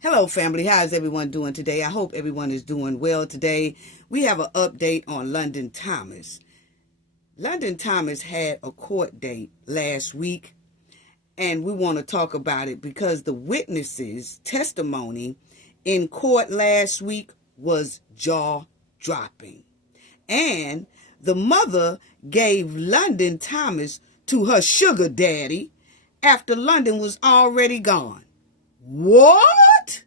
Hello, family. How is everyone doing today? I hope everyone is doing well today. We have an update on London Thomas. London Thomas had a court date last week, and we want to talk about it because the witnesses' testimony in court last week was jaw-dropping. And the mother gave London Thomas to her sugar daddy after London was already gone. What?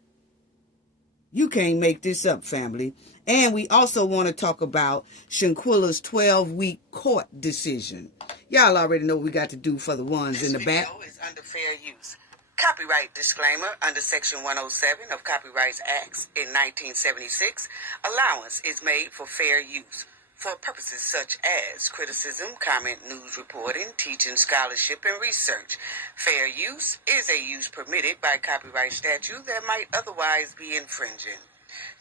You can't make this up, family. And we also want to talk about Shanquella's 12-week court decision. Y'all already know what we got to do for the ones in the back. This video is under fair use. Copyright disclaimer under Section 107 of Copyright Acts in 1976. Allowance is made for fair use for purposes such as criticism, comment, news reporting, teaching, scholarship, and research. Fair use is a use permitted by copyright statute that might otherwise be infringing.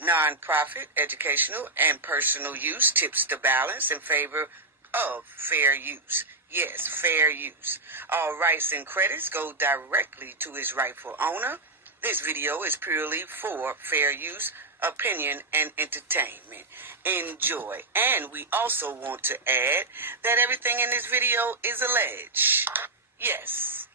Non-profit, educational, and personal use tips the balance in favor of fair use. Yes, fair use. All rights and credits go directly to its rightful owner. This video is purely for fair use, opinion, and entertainment. Enjoy. And we also want to add that everything in this video is alleged. Yes.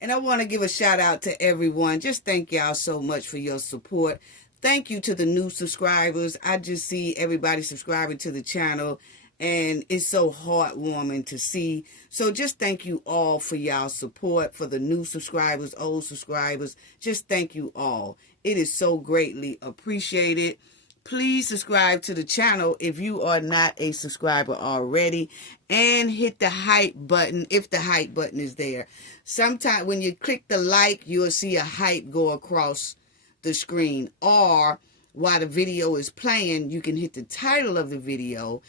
And I want to give a shout out to everyone. Just thank y'all so much for your support. Thank you to the new subscribers. I just see everybody subscribing to the channel, and it's so heartwarming to see. So just thank you all for y'all support, for the new subscribers, old subscribers. Just thank you all. It is so greatly appreciated. Please subscribe to the channel if you are not a subscriber already, and hit the hype button if the hype button is there. Sometimes when you click the like, you'll see a hype go across the screen, or while the video is playing, you can hit the title of the video,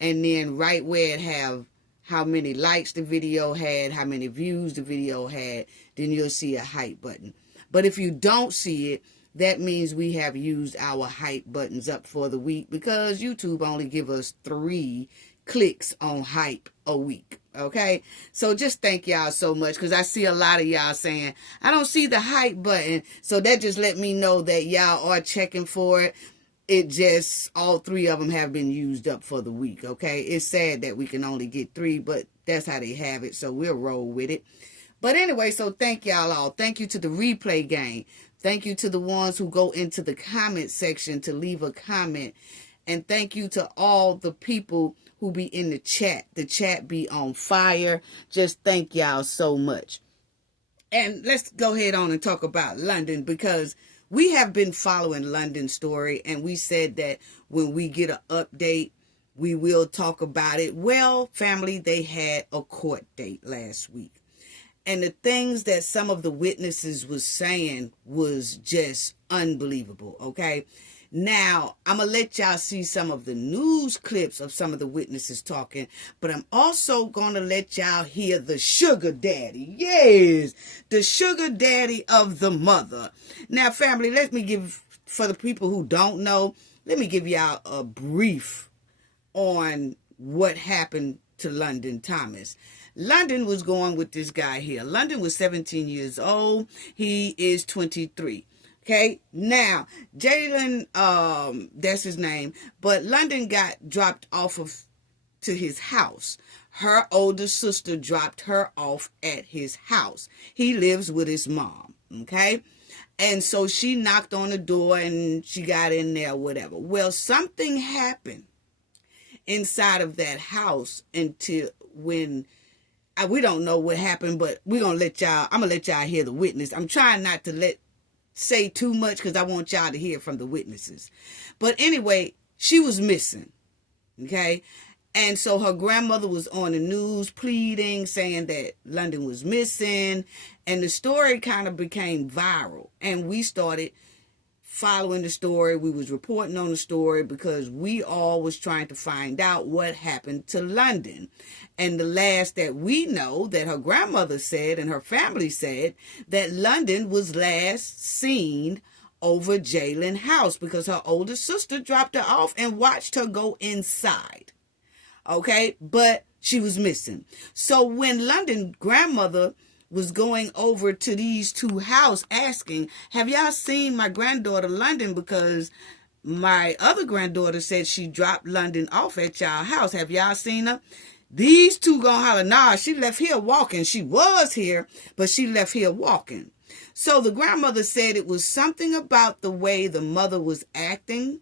and then right where it have how many likes the video had, how many views the video had, then you'll see a hype button. But if you don't see it, that means we have used our hype buttons up for the week, because YouTube only give us 3 clicks on hype a week. Okay, so just thank y'all so much, because I see a lot of y'all saying I don't see the hype button, so that just let me know that y'all are checking for it. It just, all 3 of them have been used up for the week. Okay, it's sad that we can only get 3, but that's how they have it, so we'll roll with it. But anyway, so thank y'all all. Thank you to the replay gang. Thank you to the ones who go into the comment section to leave a comment. And thank you to all the people who be in the chat. The chat be on fire. Just thank y'all so much. And let's go ahead on and talk about London, because we have been following London's story, and we said that when we get an update, we will talk about it. Well, family, they had a court date last week. And the things that some of the witnesses was saying was just unbelievable, okay? Now, I'm going to let y'all see some of the news clips of some of the witnesses talking, but I'm also going to let y'all hear the sugar daddy. Yes, the sugar daddy of the mother. Now, family, let me give, for the people who don't know, let me give y'all a brief on what happened to London Thomas. London was going with this guy here. London was 17 years old. He is 23. Okay, now, Jalen, that's his name, but London got dropped off to his house. Her older sister dropped her off at his house. He lives with his mom, okay? And so she knocked on the door and she got in there, whatever. Well, something happened inside of that house until when... we don't know what happened, but I'm going to let y'all hear the witness. I'm trying not to say too much, because I want y'all to hear from the witnesses. But anyway, she was missing, okay? And so her grandmother was on the news pleading, saying that London was missing, and the story kind of became viral. And we started following the story. We was reporting on the story because we all was trying to find out what happened to London. And the last that we know, that her grandmother said and her family said, that London was last seen over Jalen's house, because her older sister dropped her off and watched her go inside. Okay, but she was missing. So when London's grandmother was going over to these two houses asking, have y'all seen my granddaughter London? Because my other granddaughter said she dropped London off at y'all house. Have y'all seen her? These two gonna holler, nah, she left here walking. She was here, but she left here walking. So the grandmother said it was something about the way the mother was acting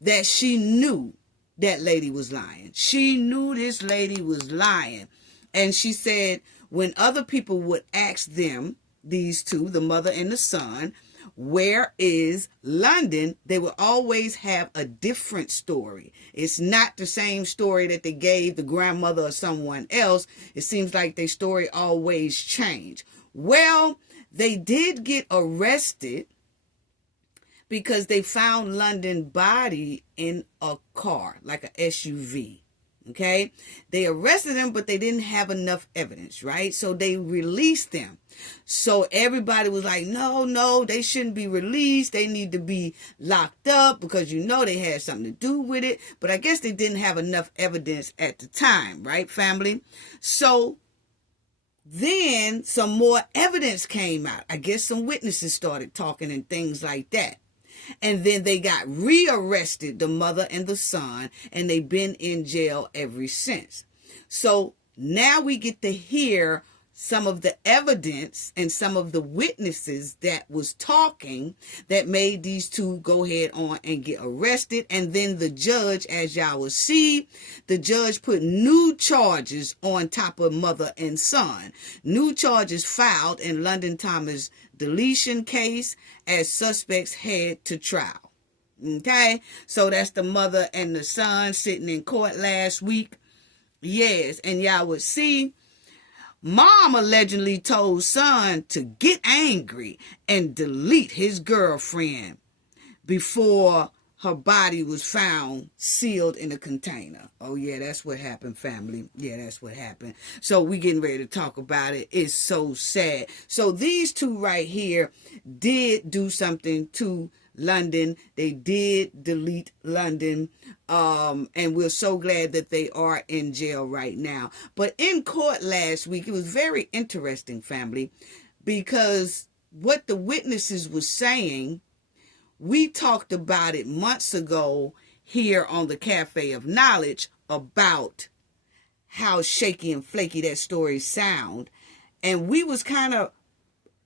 that she knew that lady was lying. She knew this lady was lying. And she said when other people would ask them, these two, the mother and the son, where is London, they would always have a different story. It's not the same story that they gave the grandmother or someone else. It seems like their story always changed. Well, they did get arrested because they found London's body in a car, like an SUV. Okay, they arrested them, but they didn't have enough evidence, right? So they released them. So everybody was like, no, they shouldn't be released. They need to be locked up because they had something to do with it. But I guess they didn't have enough evidence at the time, right, family? So then some more evidence came out. I guess some witnesses started talking and things like that. And then they got rearrested, the mother and the son, and they've been in jail ever since. So now we get to hear some of the evidence and some of the witnesses that was talking that made these two go ahead on and get arrested. And then the judge, as y'all will see, the judge put new charges on top of mother and son. New charges filed in London Thomas' deletion case as suspects head to trial. Okay, so that's the mother and the son sitting in court last week. Yes, and y'all would see mom allegedly told son to get angry and delete his girlfriend before her body was found sealed in a container. Oh yeah, that's what happened, family. Yeah, that's what happened. So we getting ready to talk about it. It's so sad. So these two right here did do something to London. They did delete London. And we're so glad that they are in jail right now. But in court last week, it was very interesting, family, because what the witnesses were saying, we talked about it months ago here on the Cafe of Knowledge about how shaky and flaky that story sound. And we was kind of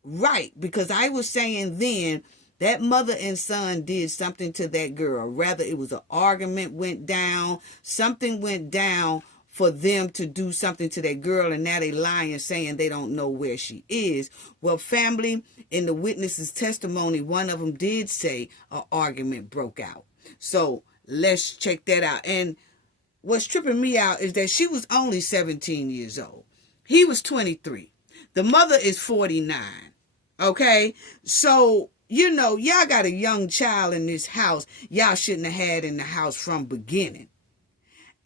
right, because I was saying then that mother and son did something to that girl. Rather, it was an argument went down, something went down for them to do something to that girl, and now they lying saying they don't know where she is. Well, family, in the witness's testimony, one of them did say an argument broke out. So let's check that out. And what's tripping me out is that she was only 17 years old. He was 23. The mother is 49. Okay? So, y'all got a young child in this house y'all shouldn't have had in the house from beginning.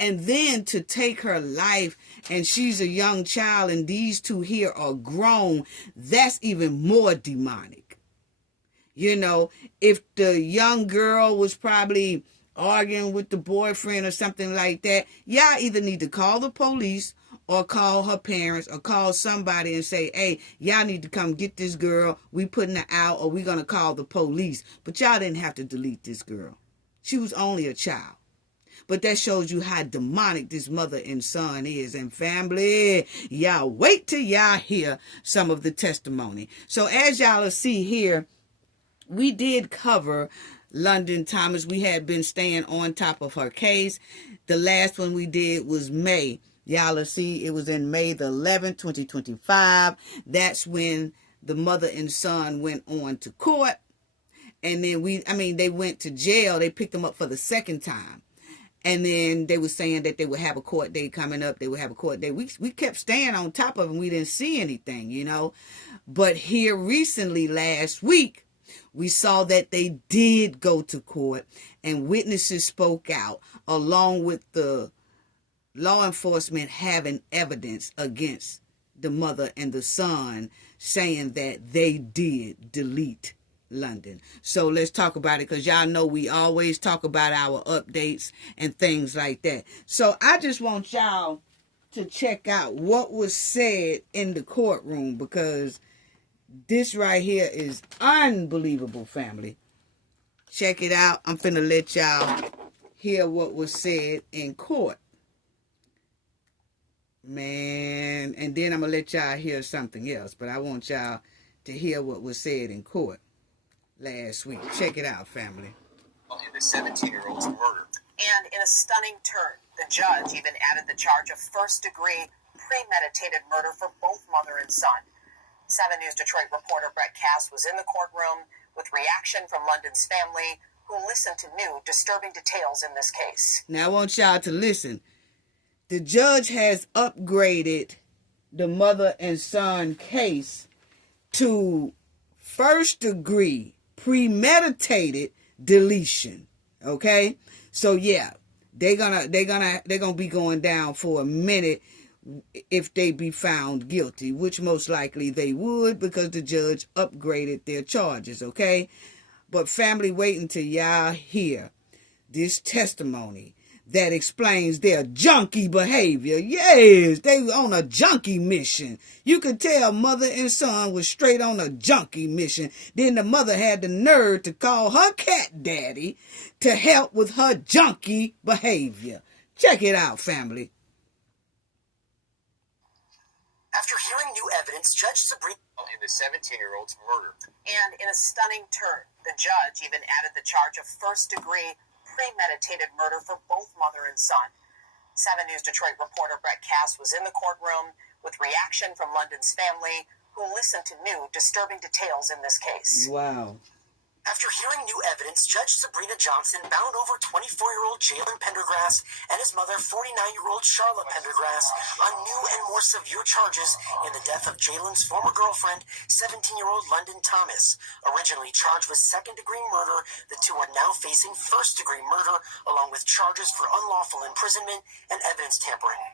And then to take her life, and she's a young child, and these two here are grown, that's even more demonic. If the young girl was probably arguing with the boyfriend or something like that, y'all either need to call the police or call her parents or call somebody and say, hey, y'all need to come get this girl. We putting her out, or we going to call the police. But y'all didn't have to delete this girl. She was only a child. But that shows you how demonic this mother and son is. And family, y'all wait till y'all hear some of the testimony. So as y'all will see here, we did cover London Thomas. We had been staying on top of her case. The last one we did was May. Y'all will see it was in May the 11th, 2025. That's when the mother and son went on to court. And then they went to jail. They picked them up for the second time. And then they were saying that they would have a court date coming up. They would have a court date. We kept staying on top of them. We didn't see anything, But here recently, last week, we saw that they did go to court and witnesses spoke out along with the law enforcement having evidence against the mother and the son saying that they did delete London. So let's talk about it, because y'all know we always talk about our updates and things like that. So I just want y'all to check out what was said in the courtroom, because this right here is unbelievable, family. Check it out. I'm finna let y'all hear what was said in court. Man, and then I'm gonna let y'all hear something else, but I want y'all to hear what was said in court last week. Check it out, family. In the 17-year-old's murder. And in a stunning turn, the judge even added the charge of first-degree premeditated murder for both mother and son. 7 News Detroit reporter Brett Cass was in the courtroom with reaction from London's family, who listened to new disturbing details in this case. Now I want y'all to listen. The judge has upgraded the mother and son case to first-degree premeditated deletion. Okay? So yeah, they're gonna be going down for a minute if they be found guilty, which most likely they would, because the judge upgraded their charges. Okay? But family, wait until y'all hear this testimony that explains their junkie behavior. Yes, they were on a junkie mission. You could tell mother and son was straight on a junkie mission. Then the mother had the nerve to call her cat daddy to help with her junkie behavior. Check it out, family. After hearing new evidence, Judge Sabrina In the 17-year-old's murder. And in a stunning turn, the judge even added the charge of first-degree premeditated murder for both mother and son. 7 News Detroit reporter Brett Cass was in the courtroom with reaction from London's family, who listened to new disturbing details in this case. Wow. After hearing new evidence, Judge Sabrina Johnson bound over 24-year-old Jalen Pendergrass and his mother, 49-year-old Charlotte Pendergrass, on new and more severe charges in the death of Jalen's former girlfriend, 17-year-old London Thomas. Originally charged with second-degree murder, the two are now facing first-degree murder, along with charges for unlawful imprisonment and evidence tampering.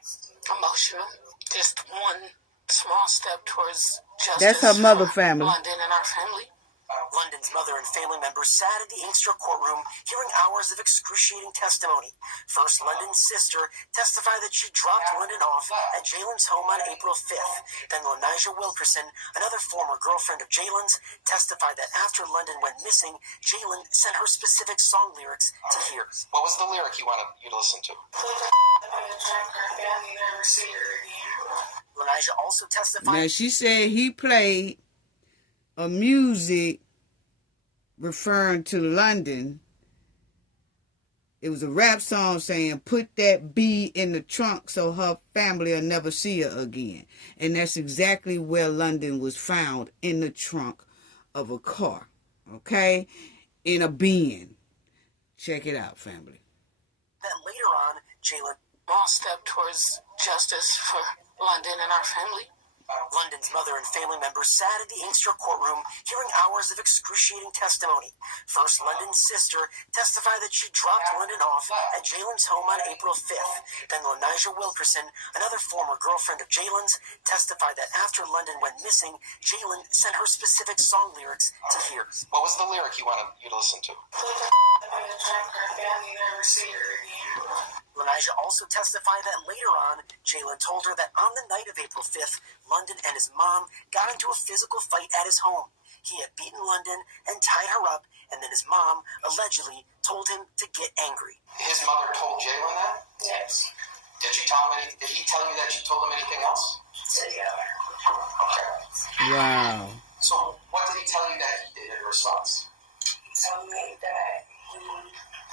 Emotional. Just one small step towards justice. That's her mother family. London and our family. London's mother and family members sat in the Inkster courtroom hearing hours of excruciating testimony. First, London's sister testified that she dropped London off at Jalen's home on April 5th. Then Lonijah Wilkerson, another former girlfriend of Jalen's, testified that after London went missing, Jalen sent her specific song lyrics to hear. What was the lyric you wanted you to listen to? Lonijah also testified. Now she said he played a music referring to London. It was a rap song saying, put that B in the trunk so her family will never see her again. And that's exactly where London was found, in the trunk of a car. Okay? In a bin. Check it out, family. Then later on, Jalen, Small step towards justice for London and our family. London's mother and family members sat in the Inkster courtroom hearing hours of excruciating testimony. First, London's sister testified that she dropped London off at Jalen's home on April 5th. Then Lonijah Wilkerson, another former girlfriend of Jalen's, testified that after London went missing, Jalen sent her specific song lyrics to hear. What was the lyric you wanted you to listen to? Lonijah also testified that later on, Jalen told her that on the night of April 5th, London and his mom got into a physical fight at his home. He had beaten London and tied her up, and then his mom allegedly told him to get angry. His mother told Jalen that? Yes. Did he tell you that she told him anything else? Yeah. Wow. So what did he tell you that he did in response? He told me that he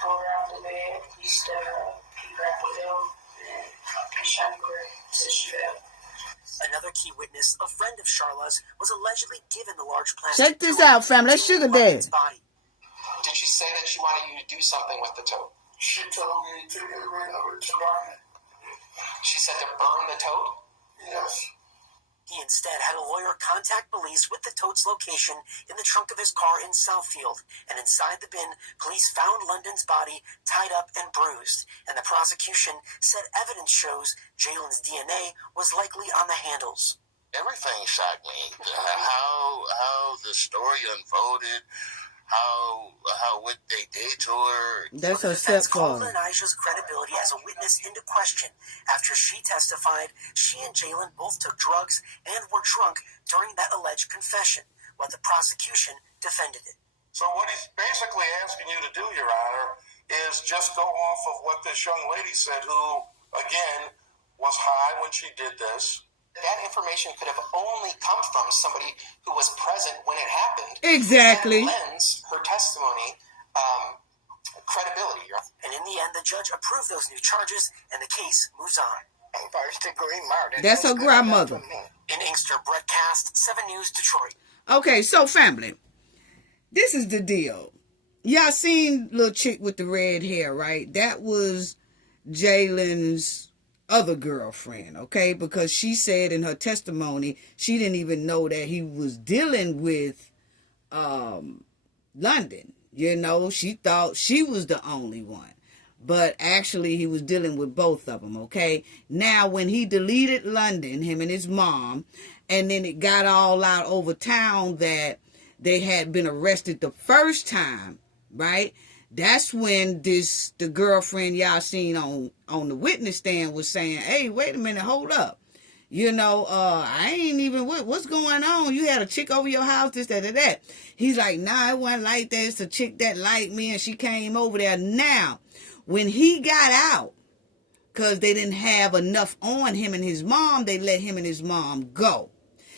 pulled her off the bed, he stood her up, he grabbed the belt, and he shot her till she fell. Another key witness, a friend of Charla's, was allegedly given the large plastic. Check this out, family. That's Sugar Daddy. Did she say that she wanted you to do something with the toad? She told me to get rid of it, to burn it. She said to burn the toad? Yes. He instead had a lawyer contact police with the toad's location in the trunk of his car in Southfield, and inside the bin, police found London's body tied up and bruised, and the prosecution said evidence shows Jalen's DNA was likely on the handles. Everything shocked me. How the story unfolded, what they did to her. That's her Defense stepfather. called Lonijah's credibility as a witness witness into question after she testified she and Jalen both took drugs and were drunk during that alleged confession, but the prosecution defended it. So what he's basically asking you to do, Your Honor, is just go off of what this young lady said, who, again, was high when she did this. That information could have only come from somebody who was present when it happened. Exactly. That lends her testimony credibility. And in the end, the judge approved those new charges, and the case moves on. First-degree murder. That's her grandmother. In Inkster, Brett Cast, 7 News, Detroit. Okay, so family, this is the deal. Y'all seen little chick with the red hair, right? That was Jalen's other girlfriend, okay? Because she said in her testimony she didn't even know that he was dealing with London. You know, she thought she was the only one. But actually he was dealing with both of them, okay? Now, when he deleted London, him and his mom, and then it got all out over town that they had been arrested the first time, right? That's when the girlfriend y'all seen on the witness stand was saying, hey, wait a minute, hold up. You know, I ain't even, what's going on? You had a chick over your house, this, that. He's like, nah, it wasn't like that. It's a chick that liked me and she came over there. Now, when he got out, because they didn't have enough on him and his mom, they let him and his mom go.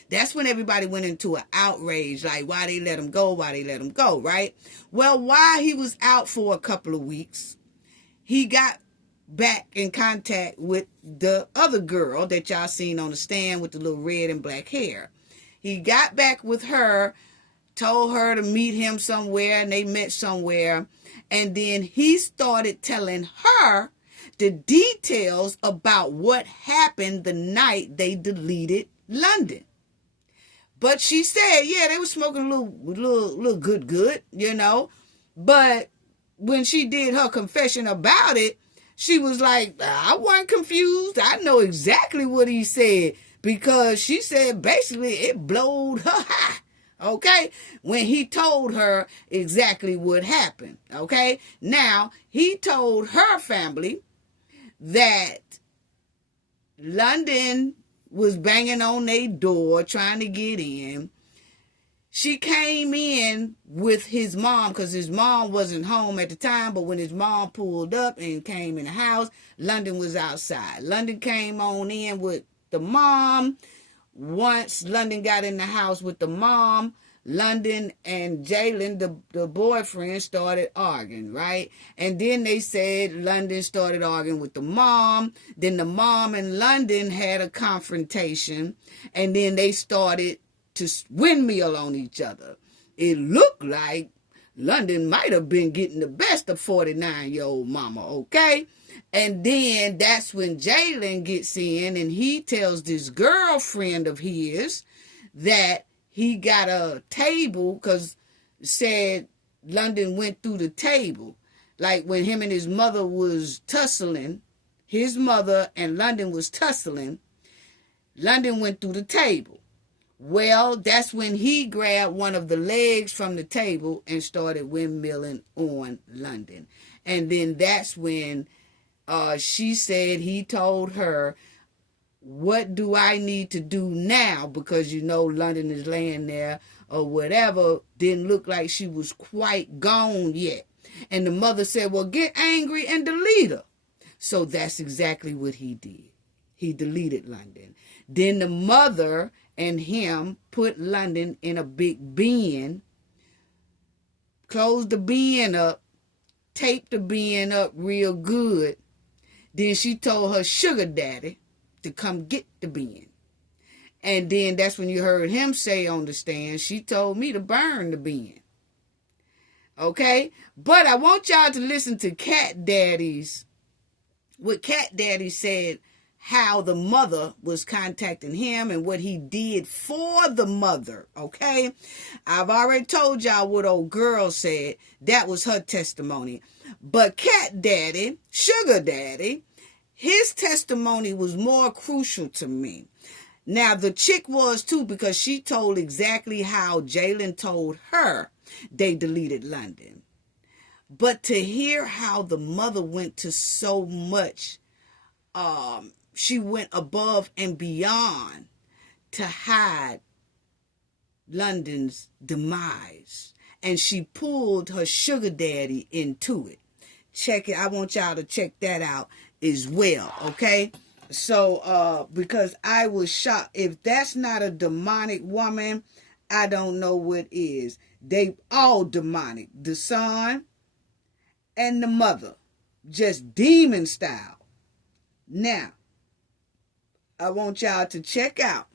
That's when everybody went into an outrage, like why they let him go, right? Well, while he was out for a couple of weeks, he got back in contact with the other girl that y'all seen on the stand with the little red and black hair. He got back with her, told her to meet him somewhere, and they met somewhere. And then he started telling her the details about what happened the night they deleted London. But she said, yeah, they were smoking a little good, you know. But when she did her confession about it, she was like, I wasn't confused. I know exactly what he said. Because she said basically it blowed her high. Okay? When he told her exactly what happened. Okay? Now, he told her family that London was banging on their door trying to get in. She came in with his mom because his mom wasn't home at the time, but when his mom pulled up and came in the house, London was outside. London came on in with the mom. Once London got in the house with the mom, London and Jalen, the boyfriend, started arguing, right? And then they said London started arguing with the mom. Then the mom and London had a confrontation. And then they started to windmill on each other. It looked like London might have been getting the best of 49-year-old mama, okay? And then that's when Jalen gets in and he tells this girlfriend of his that he got a table because said London went through the table. Like when him and his mother was tussling, his mother and London was tussling, London went through the table. Well, that's when he grabbed one of the legs from the table and started windmilling on London. And then that's when she said he told her, what do I need to do now? Because, you know, London is laying there or whatever. Didn't look like she was quite gone yet. And the mother said, well, get angry and delete her. So that's exactly what he did. He deleted London. Then the mother and him put London in a big bin, closed the bin up, taped the bin up real good. Then she told her sugar daddy to come get the bin. And then that's when you heard him say on the stand, she told me to burn the bin. Okay? But I want y'all to listen to Cat Daddy's, what Cat Daddy said, how the mother was contacting him and what he did for the mother. Okay? I've already told y'all what old girl said. That was her testimony. But Cat Daddy, Sugar Daddy, his testimony was more crucial to me. Now, the chick was too, because she told exactly how Jalen told her they deleted London. But to hear how the mother went to so much she went above and beyond to hide London's demise. And she pulled her sugar daddy into it. Check it. I want y'all to check that out as well, okay? So, because I was shocked. If that's not a demonic woman, I don't know what is. They all demonic. The son and the mother. Just demon style. Now, I want y'all to check out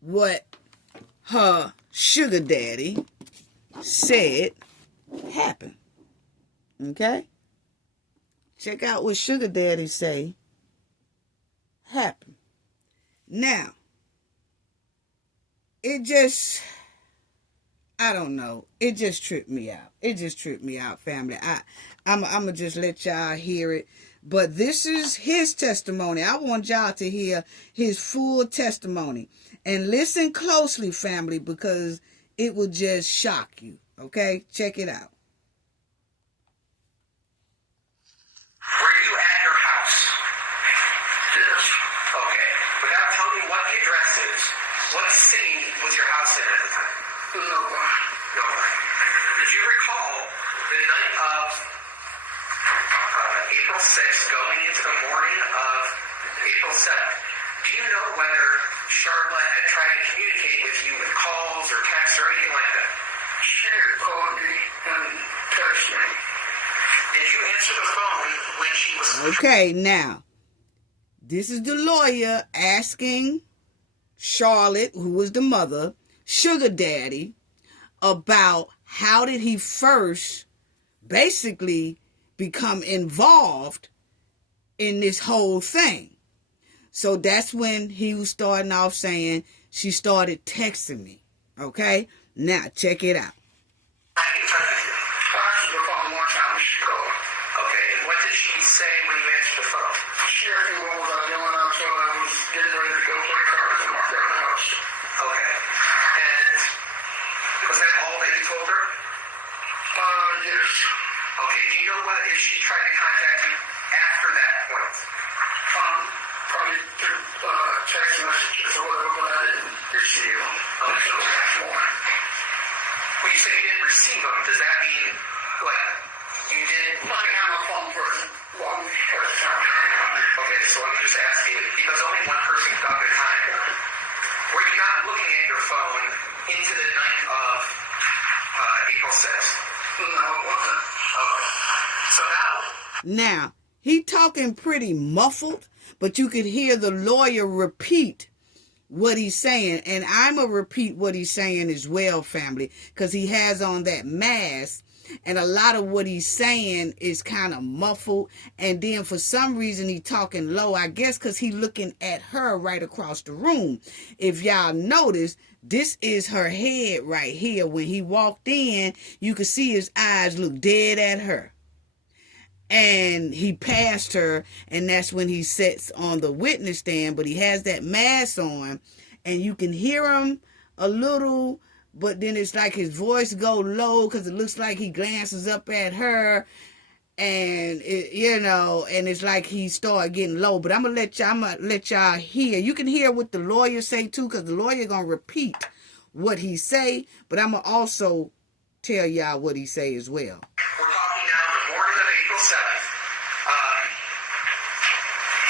what her sugar daddy said happened. Okay? Check out what sugar daddy say happened. Now, it just, I don't know. It just tripped me out. It just tripped me out, family. I'm going to just let y'all hear it. But this is his testimony. I want y'all to hear his full testimony. And listen closely, family, because it will just shock you. Okay? Check it out. Were you at your house? Yes. Okay. Without telling me what the address is, what city was your house in at the time? No. Did you recall the night of April 6th going into the morning of April 7th? Do you know whether Charlotte had tried to communicate with you with calls or texts or anything like that? She called me and texted me. Did you answer the phone when she was... Okay, now, this is the lawyer asking Charlotte, who was the mother, sugar daddy, about how did he first basically become involved in this whole thing. So that's when he was starting off saying she started texting me. Okay? Now, check it out. I can touch with you. I answered the phone one time when she called. Okay, and what did she say when you answered the phone? She asked me what was I doing. I told her I was getting ready to go play cards in my friend's house. Okay. And was that all that you told her? Yes. Okay, do you know what if she tried to contact you after that point? Probably through text messages or whatever, but I didn't receive them until the next morning. When you say you didn't receive them, does that mean, like, you didn't... I didn't have my phone for long at a time. Okay, so I'm just asking, because only one person got the time, were you not looking at your phone into the night of April 6th? No, it wasn't. Okay. So now, he talking pretty muffled, but you could hear the lawyer repeat what he's saying. And I'm going to repeat what he's saying as well, family, because he has on that mask. And a lot of what he's saying is kind of muffled. And then for some reason, he talking low, I guess, because he looking at her right across the room. If y'all notice, this is her head right here. When he walked in, you could see his eyes look dead at her. And he passed her, and that's when he sits on the witness stand, but he has that mask on, and you can hear him a little, but then it's like his voice go low, because it looks like he glances up at her, and it, you know, and it's like he started getting low. But I'm gonna let y'all hear. You can hear what the lawyer say too, because the lawyer gonna repeat what he say, but I'm gonna also tell y'all what he say as well. we're talking now in the morning of April 7th.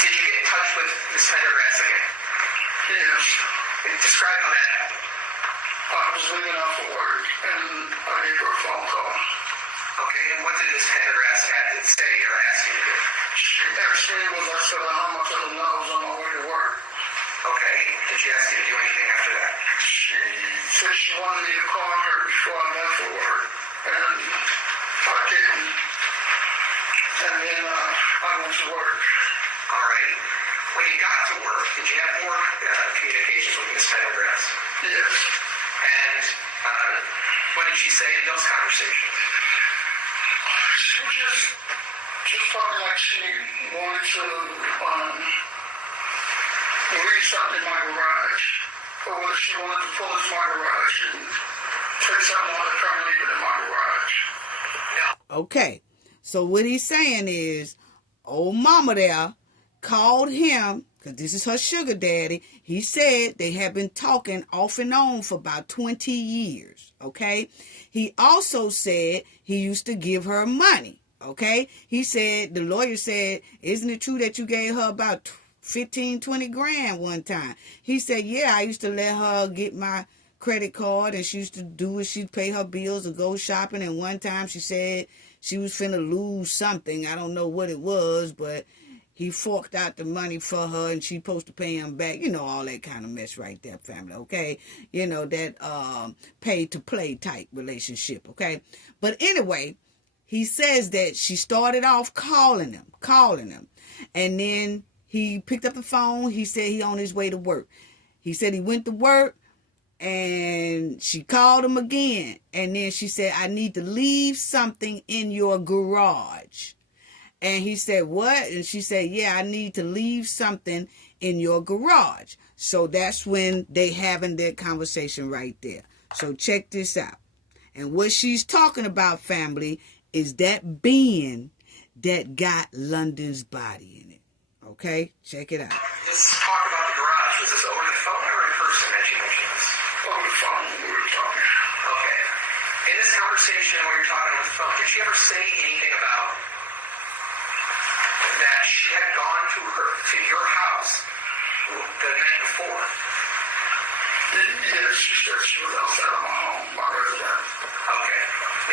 Did you get in touch with Miss Pendergrass again? Yes. Describe how that happened. I was leaving out for work, and I gave her a phone call. Okay, and what did Miss Pendergrass have to say or ask you to do? She asked me was I said how much I was on my way to work. Okay, did she ask you to do anything after that? She said she wanted me to call her before I left for work, and I didn't. And then I went to work. All right. When you got to work, did you have more communications with Miss Pendergrass? Yes. And what did she say in those conversations? She was just talking like she wanted to leave something in my garage, or whether she wanted to pull into my garage and take something on the car and leave it in my garage. Okay, so what he's saying is, old mama there called him, because this is her sugar daddy. He said they have been talking off and on for about 20 years, okay? He also said he used to give her money, okay? He said, the lawyer said, isn't it true that you gave her about 15, 20 grand one time? He said, yeah, I used to let her get my credit card, and she used to do it. She'd pay her bills or go shopping, and one time she said she was finna lose something. I don't know what it was, but he forked out the money for her, and she supposed to pay him back. You know, all that kind of mess right there, family, okay? You know, that pay-to-play type relationship, okay? But anyway, he says that she started off calling him. And then he picked up the phone. He said he on his way to work. He said he went to work, and she called him again. And then she said, I need to leave something in your garage. And he said, what? And she said, yeah, I need to leave something in your garage. So that's when they having their conversation right there. So check this out. And what she's talking about, family, is that being that got London's body in it. Okay? Check it out. Let's talk about the garage. Was this over the phone or in person that you mentioned this? Over the phone, we were talking. Okay. In this conversation where you're talking on the phone, did she ever say anything about that she had gone to your house the night before? Yes, she said she was outside of my home, my residence. Okay.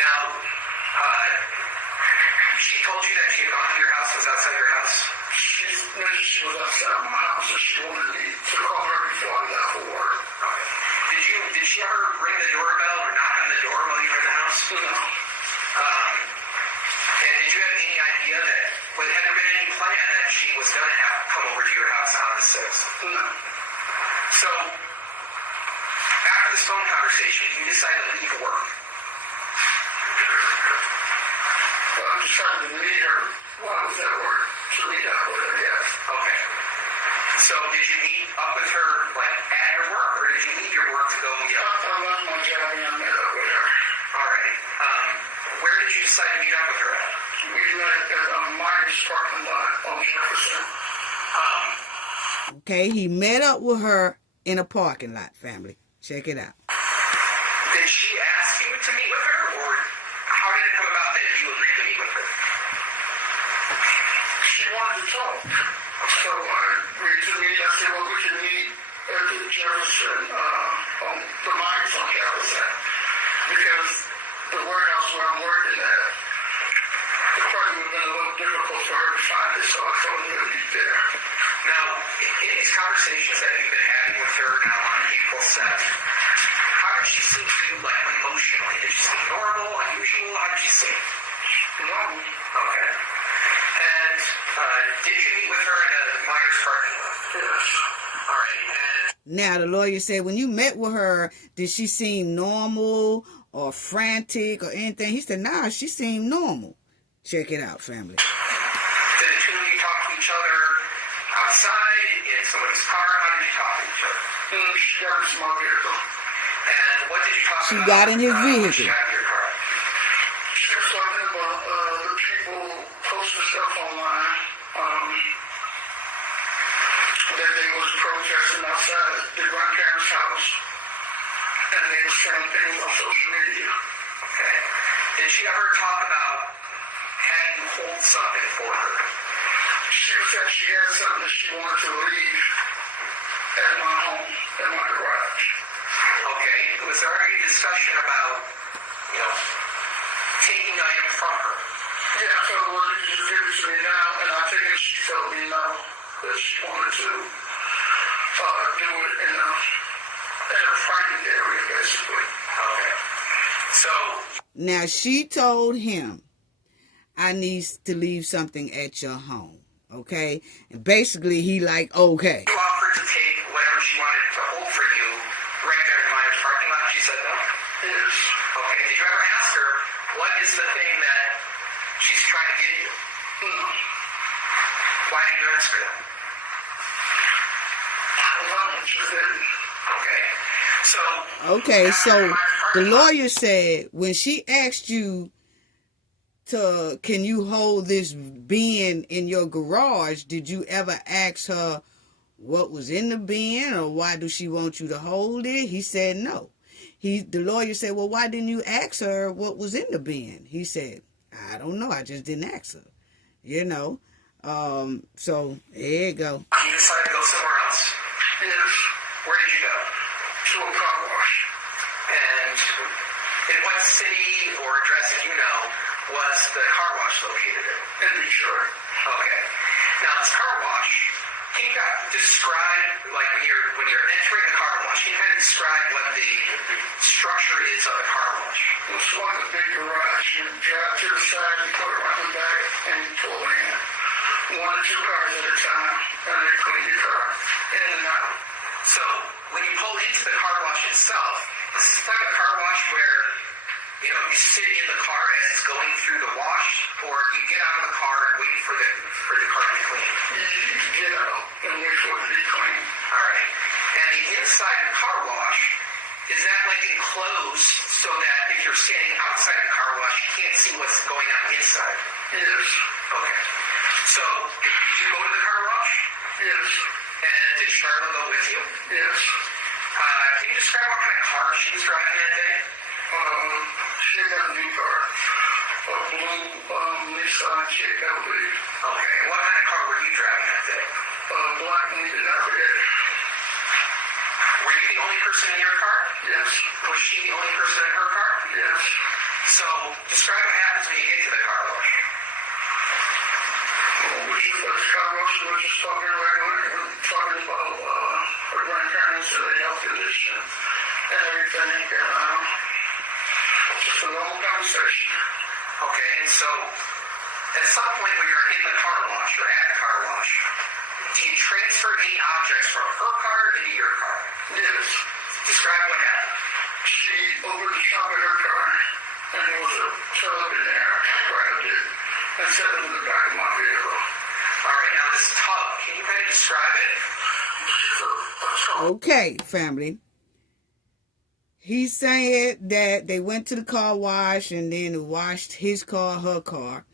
Now, she told you that she had gone to your house, was outside your house? She was outside of my house, and she wanted me to call her before I left for work. Okay. Did she ever ring the doorbell or knock on the door while you were in the house? No. And did you have any idea that, had there been any plan that she was going to have come over to your house on the 6th? No. So, after this phone conversation, you decided to leave work. Well, I'm just trying to meet her while I was at work, to meet up with her, yes. Okay. So, did you meet up with her, at your work, or did you leave your work to go meet up? I left my job and I met up with her. All right. Where did you decide to meet up with her at? We met at Myers parking lot on Jefferson. Okay, he met up with her in a parking lot, family. Check it out. Did she ask you to meet with her, or how did it come about that you agreed to meet with her? She wanted to talk. So I agreed to meet. I said, well, we can meet at the Jefferson, on the Myers on Jefferson, because the warehouse where I'm working at, it probably would have been a little difficult for her to find it, so I told her to meet there. Now, in these conversations that you've been having with her now on April 7th, how did she seem to you, emotionally? Did she seem normal, unusual? How did she seem? Normal. Okay. And did you meet with her in a Myers parking lot? Yes. All right. And now, the lawyer said, when you met with her, did she seem normal or frantic or anything? He said, nah, she seemed normal. Check it out, family. Did the two of you talk to each other outside, in somebody's car? How did you talk to each other? She got a small vehicle. And what did you talk about? She got in his vehicle. She got in your car. She was talking about the people posting stuff online, that they was protesting outside the grandparents' house, and they were saying things on social media. Okay. Did she ever talk about having you hold something for her? She said she had something that she wanted to leave at my home, in my garage. Okay. Was there any discussion about, taking an item from her? Yeah, I told her, well, you just give it to me now, and I think she told me no, that she wanted to do it in a private area, basically. Okay. So now she told him, I need to leave something at your home. Okay? And basically he okay. You offered to take whatever she wanted to hold for you right there in the Myers parking lot. She said no? Yes. Okay. Did you ever ask her, what is the thing that she's trying to give you? No. Why didn't you ask her that? Okay. So the lawyer said when she asked you can you hold this bin in your garage? Did you ever ask her what was in the bin, or why do she want you to hold it? He said no. The lawyer said, well, why didn't you ask her what was in the bin? He said, I don't know. I just didn't ask her. You know. So there you go. You decided to go somewhere else? Yes. Where did you go? To a car wash. And in what city or address that you know was the car wash located in? In Detroit. Okay. Now this car wash, can you describe, like when you're entering the car wash, can you kind of describe what the structure is of a car wash? It's like a big garage. You drive to the side, you put it around the back, and you pull in. 1 or 2 cars at a time, and they clean your car in and out. So when you pull into the car wash itself, this is like a car wash where you sit in the car as it's going through the wash, or you get out of the car and wait for the car to be clean. You get out and wait for it to be clean. All right. And the inside of the car wash, is that like enclosed so that if you're standing outside the car wash, you can't see what's going on inside? Yes. Okay. So, did you go to the car wash? Yes. And did Charlotte go with you? Yes. Can you describe what kind of car she was driving that day? She got a new car. A blue Nissan chick, I believe. Okay. And what kind of car were you driving that day? Black Lincoln Navigator. Were you the only person in your car? Yes. Was she the only person in her car? Yes. So, describe what happens when you get to the car wash. We just got the car wash, we were just talking talking about our grandparents and their health condition and everything. Just a normal conversation. Okay, and so at some point when you're in the car wash or at the car wash, do you transfer any objects from her car into your car? Yes. Describe what happened. She opened the trunk of her car, and there was a tub in there. I grabbed it and set it in the back of my vehicle. All right, now this tub, can you kind of describe it? Okay, family. He said that they went to the car wash and then washed his car, her car.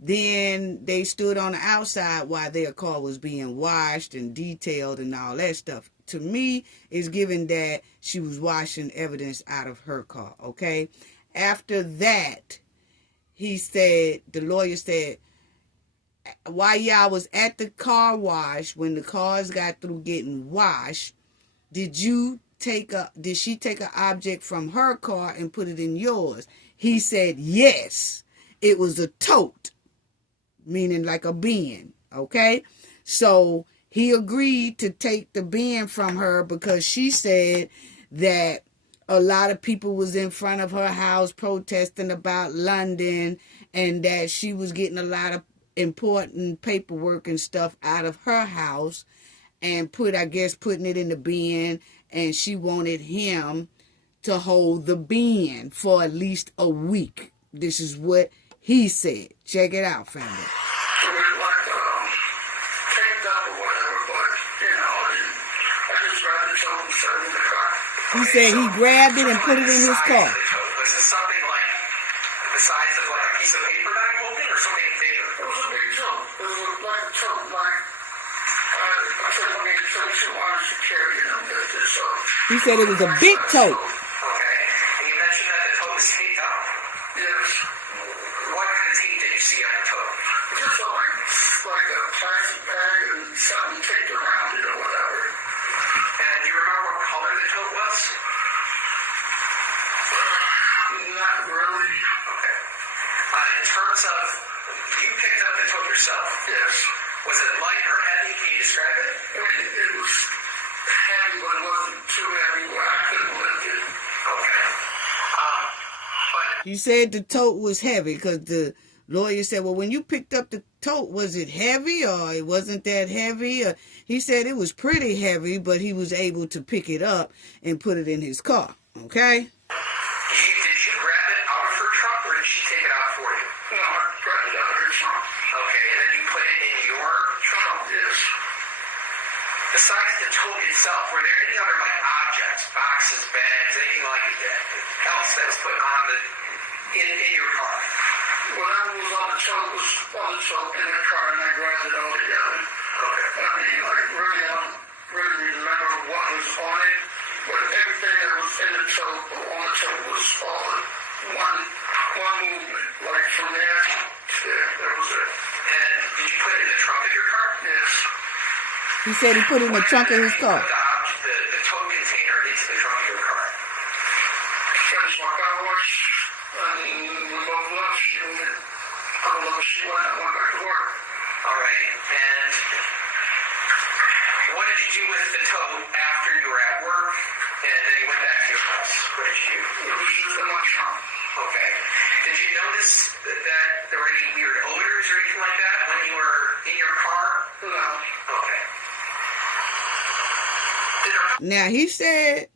Then they stood on the outside while their car was being washed and detailed and all that stuff. To me, it's given that she was washing evidence out of her car, okay? After that, he said, the lawyer said, while y'all was at the car wash, when the cars got through getting washed, did she take an object from her car and put it in yours? He said, yes. It was a tote, meaning like a bin, okay? So he agreed to take the bin from her because she said that a lot of people was in front of her house protesting about London and that she was getting a lot of important paperwork and stuff out of her house and putting it in the bin, and she wanted him to hold the bin for at least a week. This is what he said. Check it out, family. He said he grabbed it and put it in his car. Was this something like the size of like a piece of paper that I'm holding, or something bigger? It was a big tote. It was like a tote, like I said, I mean, took 2 hours to carry, He said it was a big tote. Okay. And you mentioned that the tote was taped up. Yes. What kind of tape did you see on the tote? Just like a plastic bag and something taped around it or whatever. And do you remember what color the tote was? Not really. Okay. In terms of, you picked up the tote yourself? Yes. Was it light or heavy? Can you describe it? It was heavy, but it wasn't too heavy where I couldn't lift it. Okay. He said the tote was heavy because the lawyer said, well, when you picked up the tote, was it heavy or it wasn't that heavy? He said it was pretty heavy, but he was able to pick it up and put it in his car. Okay? Did you grab it out of her trunk, or did she take it out for you? No, I grabbed it out of her trunk. Okay, and then you put it in your trunk? Yes. Besides the tote itself, were there any other like objects, boxes, bags, anything like that else that was put on in your car? Whatever was on the tote was on the tote in the car, and I grabbed it all together. Okay. I mean, like, really, I don't really remember what was on it, but everything that was in the tote or on the tote was all one movement. Like, from there to there, that was it. And did you put it in the trunk of your car? Yes. He said he put it in the trunk of his car. The tote container into the trunk of your car. Finished my car wash, and we both left. She went. I don't know if she went. I went back to work. All right. And what did you do with the tote after you were at work, and then you went back to your house? What did you do? It was just in my trunk. Okay. Did you notice that there were any weird odors or anything like that when you were in your car? No. Okay. Now, he said,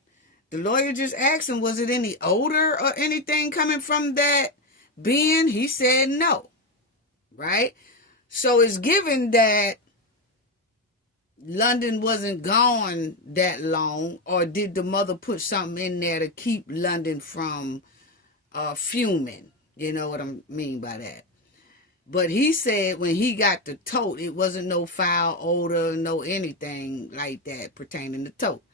the lawyer just asked him, was it any odor or anything coming from that bin? He said no. Right? So it's given that London wasn't gone that long, or did the mother put something in there to keep London from fuming? You know what I mean by that. But he said when he got the tote, it wasn't no foul odor, no anything like that pertaining to tote.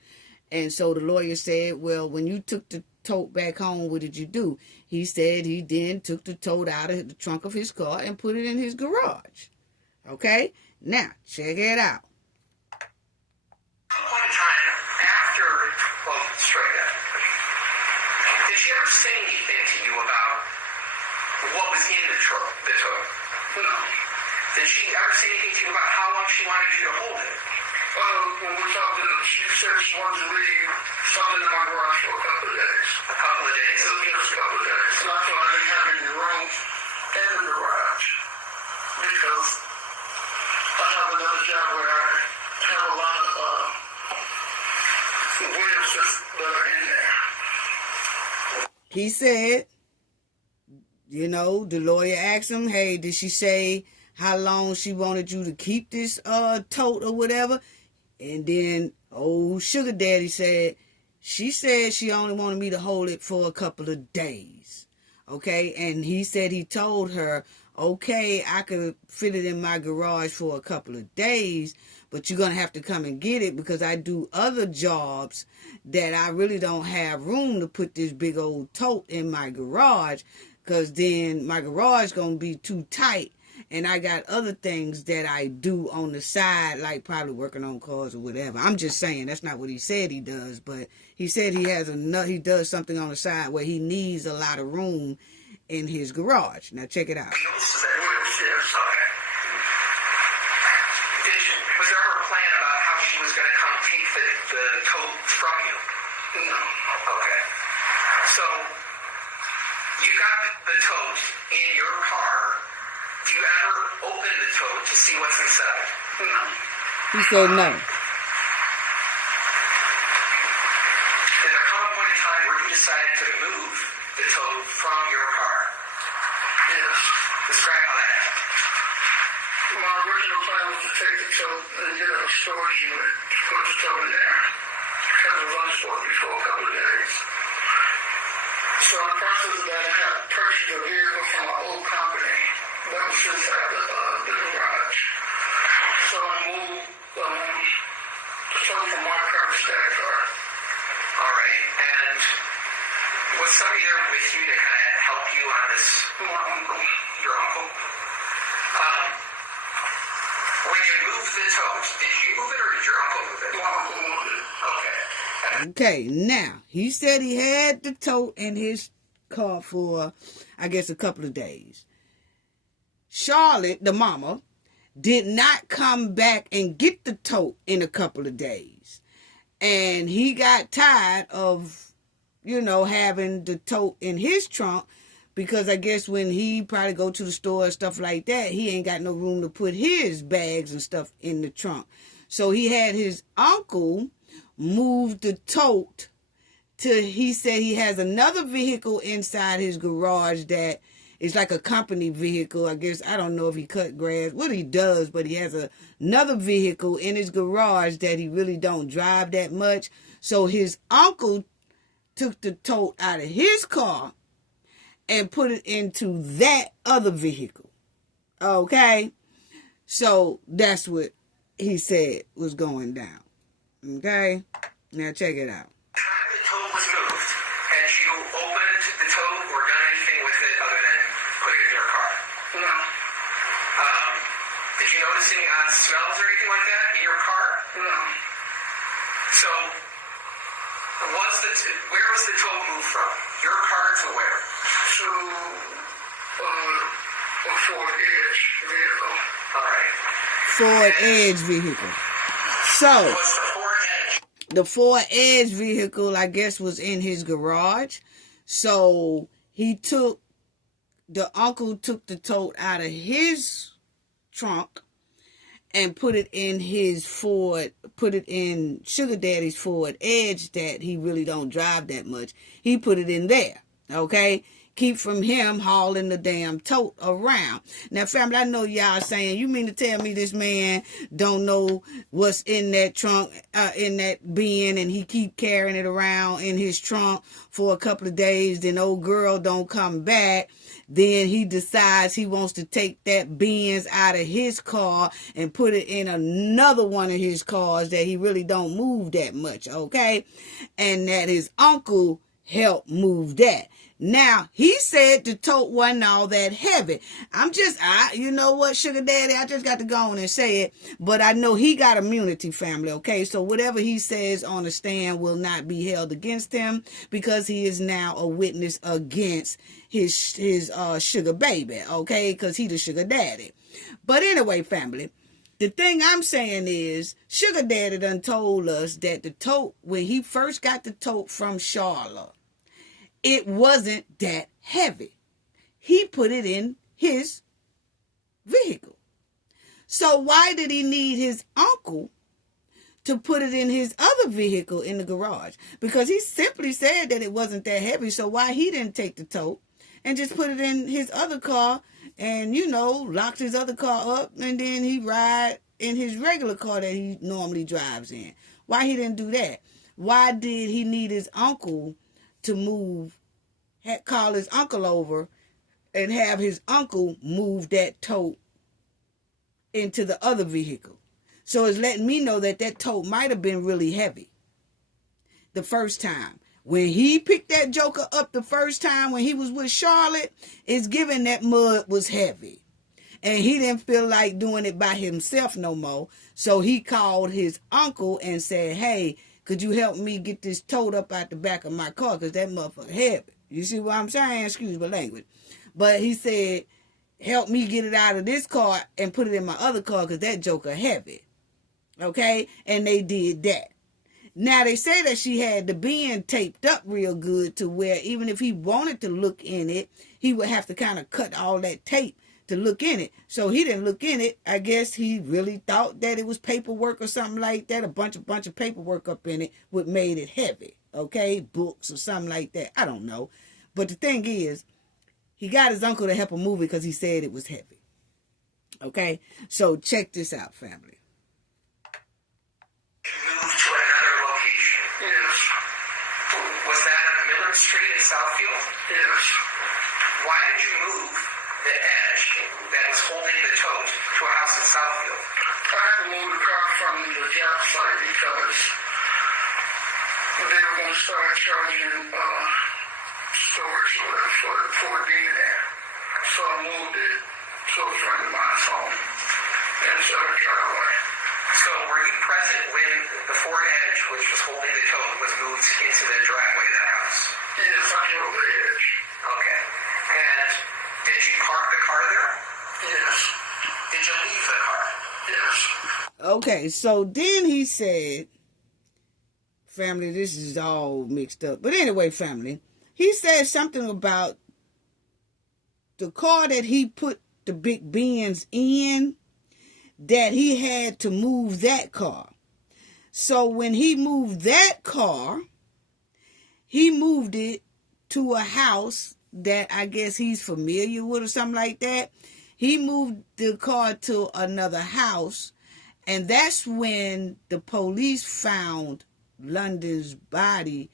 And so the lawyer said, well, when you took the tote back home, what did you do? He said he then took the tote out of the trunk of his car and put it in his garage. Okay? Now, check it out. Point in time after, well, straight up, did she ever say anything to you about what was in the tote? No. Did she ever say anything to you about how long she wanted you to hold it? When we talked, she said she wanted to leave something in my garage for a couple of days. A couple of days? It was just a couple of days. And I thought I didn't have any room in the garage because I have another job where I have a lot of wheels that are in there. He said, you know, the lawyer asked him, hey, did she say how long she wanted you to keep this tote or whatever? And then old sugar daddy said, she said she only wanted me to hold it for a couple of days. Okay, and he said he told her, okay, I could fit it in my garage for a couple of days, but you're going to have to come and get it because I do other jobs that I really don't have room to put this big old tote in my garage, because then my garage going to be too tight. And I got other things that I do on the side, like probably working on cars or whatever. I'm just saying, that's not what he said he does, but he said he does something on the side where he needs a lot of room in his garage. Now check it out. Was there ever a plan about how she was going to come take the tote from you? No. Okay. So, you got the tote in your car. Do you ever open the tote to see what's inside? No. He said no. Did there come a point in time where you decided to move the tote from your car? Yes. Describe how that happened. My original plan was to take the tote and get a storage unit to put the tote in there because it was unstored before a couple of days. So in the process of that, I had purchased a vehicle from my old company that was inside the garage. So I moved the tote from my car to that car. All right. And was somebody there with you to kind of help you on this? My uncle. Your uncle? When you moved the tote, did you move it or did your uncle move it? My uncle moved it. Okay. Okay, now, he said he had the tote in his car for, I guess, a couple of days. Charlotte, the mama, did not come back and get the tote in a couple of days. And he got tired of, having the tote in his trunk, because I guess when he probably go to the store and stuff like that, he ain't got no room to put his bags and stuff in the trunk. So he had his uncle move the tote he said he has another vehicle inside his garage that is like a company vehicle. I guess, I don't know if he cut grass, what he does, but he has another vehicle in his garage that he really don't drive that much. So his uncle took the tote out of his car and put it into that other vehicle. Okay? So that's what he said was going down. Okay? Now check it out. The tote was moved. Had you opened the tote or done anything with it other than put it in your car? No. Did you notice any odd smells or anything like that in your car? No. So, where was the tote moved from? Your car to where? To a Ford Edge vehicle. All right. Ford Edge vehicle. So, Was the Ford Edge? the Ford Edge vehicle, I guess, was in his garage. So, the uncle took the tote out of his trunk and put it in Sugar Daddy's Ford Edge that he really don't drive that much. He put it in there, okay? Keep from him hauling the damn tote around. Now, family, I know y'all saying, you mean to tell me this man don't know what's in that trunk, in that bin, and he keep carrying it around in his trunk for a couple of days, then old girl don't come back. Then he decides he wants to take that Benz out of his car and put it in another one of his cars that he really don't move that much, okay? And that his uncle helped move that. Now, he said the tote wasn't all that heavy. You know what, Sugar Daddy, I just got to go on and say it, but I know he got immunity, family, okay? So whatever he says on the stand will not be held against him because he is now a witness against his sugar baby, okay? Because he the sugar daddy. But anyway, family, the thing I'm saying is Sugar Daddy done told us that the tote, when he first got the tote from Charlotte, it wasn't that heavy. He put it in his vehicle. So why did he need his uncle to put it in his other vehicle in the garage? Because he simply said that it wasn't that heavy. So why he didn't take the tote and just put it in his other car and, locked his other car up and then he ride in his regular car that he normally drives in? Why he didn't do that? Why did he need his uncle to call his uncle over and have his uncle move that tote into the other vehicle? So it's letting me know that tote might have been really heavy the first time. When he picked that joker up the first time when he was with Charlotte, it's given that mud was heavy. And he didn't feel like doing it by himself no more. So he called his uncle and said, hey, could you help me get this tote up out the back of my car? Because that motherfucker heavy. You see what I'm saying? Excuse my language. But he said, help me get it out of this car and put it in my other car because that joker heavy. Okay? And they did that. Now, they say that she had the bin taped up real good to where even if he wanted to look in it, he would have to kind of cut all that tape to look in it. So he didn't look in it. I guess he really thought that it was paperwork or something like that. A bunch of paperwork up in it would made it heavy. Okay? Books or something like that. I don't know. But the thing is, he got his uncle to help him move it because he said it was heavy. Okay? So check this out, family. Moved to another location. Yes. Was that on Miller Street in Southfield? Yes. Why did you move the edge that was holding the tote to a house in Southfield? I had to move the car from the job site because they were going to start charging storage or whatever for it being there. So I moved it to a friend of mine's home and started driving away. So were you present when the Ford Edge, which was holding the tote, was moved into the driveway of the house? Yes, I drove the edge. Okay. And did you park the car there? Yes. Did you leave the car? Yes. Okay, so then he said, family, this is all mixed up. But anyway, family, he said something about the car that he put the big Benz in, that he had to move that car. So when he moved that car, he moved it to a house that I guess he's familiar with or something like that. He moved the car to another house, and that's when the police found London's body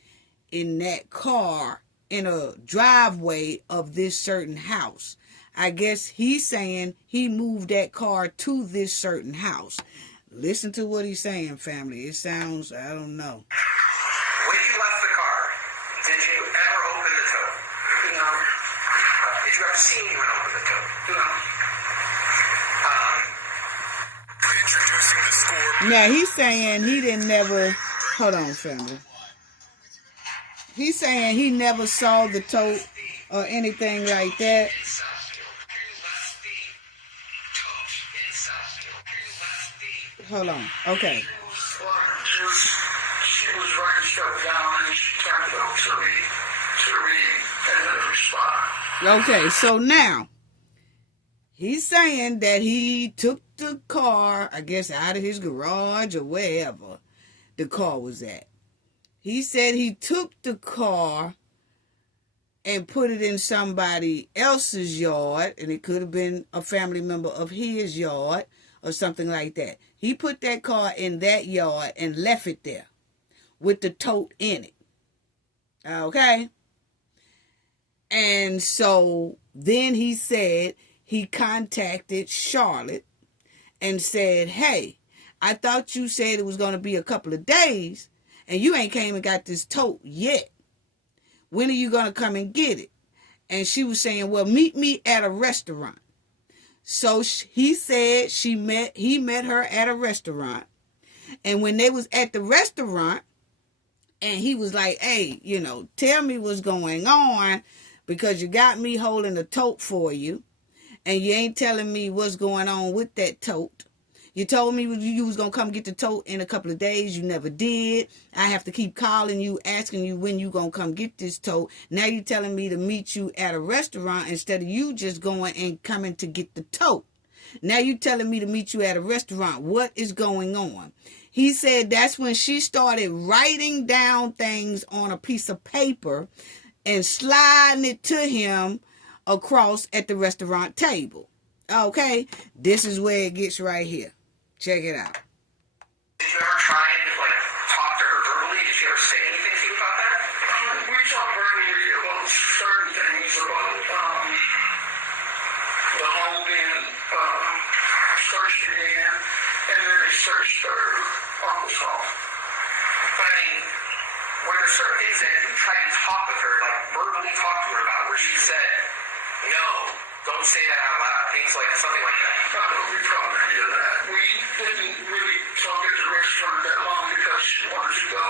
in that car in a driveway of this certain house. I guess he's saying he moved that car to this certain house. Listen to what he's saying, family. It sounds, I don't know. When you left the car, did you ever open the tote? No. Did you ever see anyone open the tote? No. Introducing the score. Now, he's saying he didn't never... Hold on, family. He's saying he never saw the tote or anything like that. Hold on. Okay. She was writing stuff down and she turned it over to read and then respond. Okay, so now he's saying that he took the car, I guess, out of his garage or wherever the car was at. He said he took the car and put it in somebody else's yard, and it could have been a family member of his yard or something like that. He put that car in that yard and left it there with the tote in it. Okay? And so then he said he contacted Charlotte and said, hey, I thought you said it was going to be a couple of days and you ain't came and got this tote yet. When are you going to come and get it? And she was saying, well, meet me at a restaurant. So he said he met her at a restaurant. And when they was at the restaurant, and he was like, hey, tell me what's going on because you got me holding a tote for you. And you ain't telling me what's going on with that tote. You told me you was going to come get the tote in a couple of days. You never did. I have to keep calling you, asking you when you going to come get this tote. Now you're telling me to meet you at a restaurant instead of you just going and coming to get the tote. Now you're telling me to meet you at a restaurant. What is going on? He said that's when she started writing down things on a piece of paper and sliding it to him across at the restaurant table. Okay, this is where it gets right here. Check it out. Did you ever try and talk to her verbally? Did she ever say anything to you about that? We talked verbally about certain things about the home being searched again, and then they searched her uncle's home. But I mean, were there certain things that you tried to talk with her, verbally talk to her about, where she said, no, don't say that out loud, things like something like that? I don't recall any of that. We didn't really talk at the restaurant that long because she wanted to go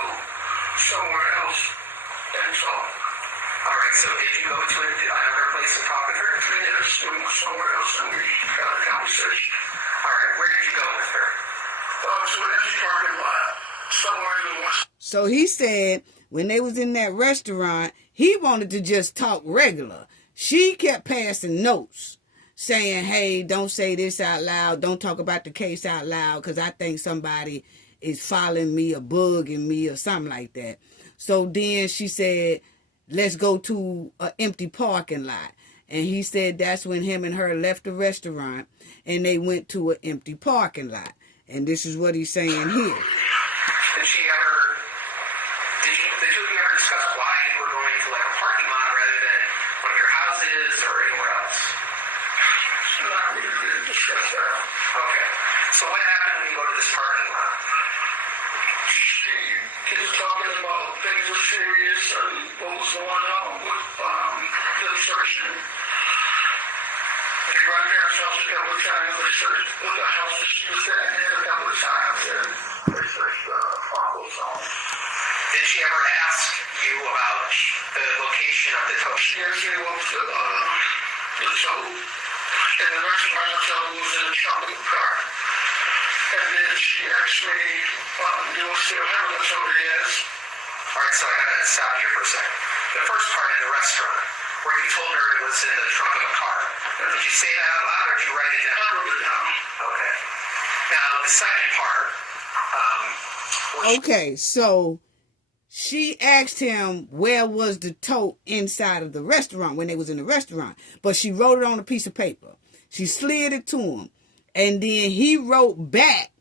somewhere else and talk. All right, so did you go to another place and talk with her? Yes, we went somewhere else and we had a conversation. All right, where did you go with her? To an empty parking lot, somewhere in the west. So he said when they was in that restaurant, he wanted to just talk regular. She kept passing notes saying, hey, don't say this out loud. Don't talk about the case out loud because I think somebody is following me or bugging me or something like that. So then she said, let's go to an empty parking lot. And he said that's when him and her left the restaurant and they went to an empty parking lot. And this is what he's saying here. Did the two of you ever discuss why you were going to a parking lot rather than one of your houses or anywhere else? Not really didn't discuss that. Okay. So what happened when you go to this parking lot? She is talking about things are serious and what was going on with the searching. The grandparents' house a couple of times. They searched the house that she was staying in a couple of times, and they searched the uncle's home. Did she ever ask you about the location of the tote? She asked me what was the tote. And the restaurant hotel was in the trunk of the car. And then she asked me, do you still have the tote? Yes. All right, so I got to stop here for a second. The first part in the restaurant, where you told her it was in the trunk of a car. Did you say that out loud or did you write it down? I wrote it down. Okay. Now, the second part. Okay, so she asked him where was the tote inside of the restaurant when they was in the restaurant. But she wrote it on a piece of paper. She slid it to him. And then he wrote back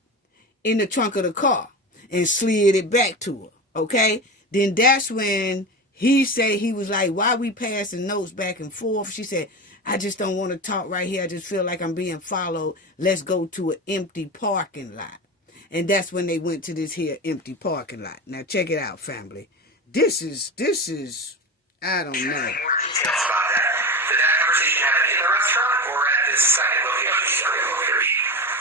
in the trunk of the car and slid it back to her. Okay? Then that's when he said he was like, why we passing notes back and forth? She said, I just don't want to talk right here. I just feel like I'm being followed. Let's go to an empty parking lot. And that's when they went to this here empty parking lot. Now check it out, family. This is, I don't know. More details about that. Did that conversation happen in the restaurant or at this second location?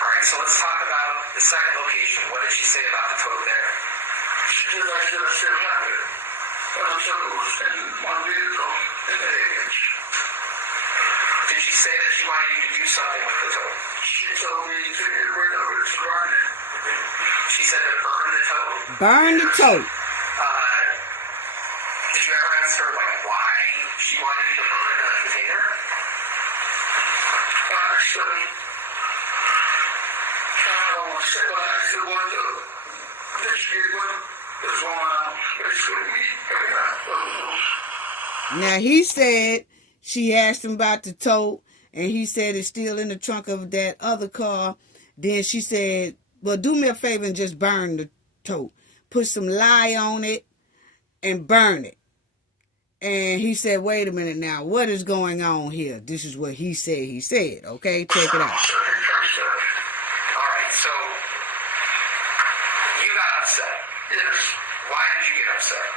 All right, so let's talk about the second location. What did she say about the tote there? She did like she said happened. And I'm sure it was in my vehicle in the edge. Did she say that she wanted you to do something with the tote? She told me to get rid of it, to burn it. She said to burn the tote? Burn the tote. Did you ever ask her like why she wanted you to burn the container? Actually, I don't want to say, but I said, what did you get what's going on? Basically, Now he said she asked him about the tote, and he said it's still in the trunk of that other car. Then she said, well, do me a favor and just burn the tote. Put some lye on it and burn it. And he said, wait a minute now, what is going on here? This is what he said. Okay, check it out. All right, so you got upset. yes. Why did you get upset?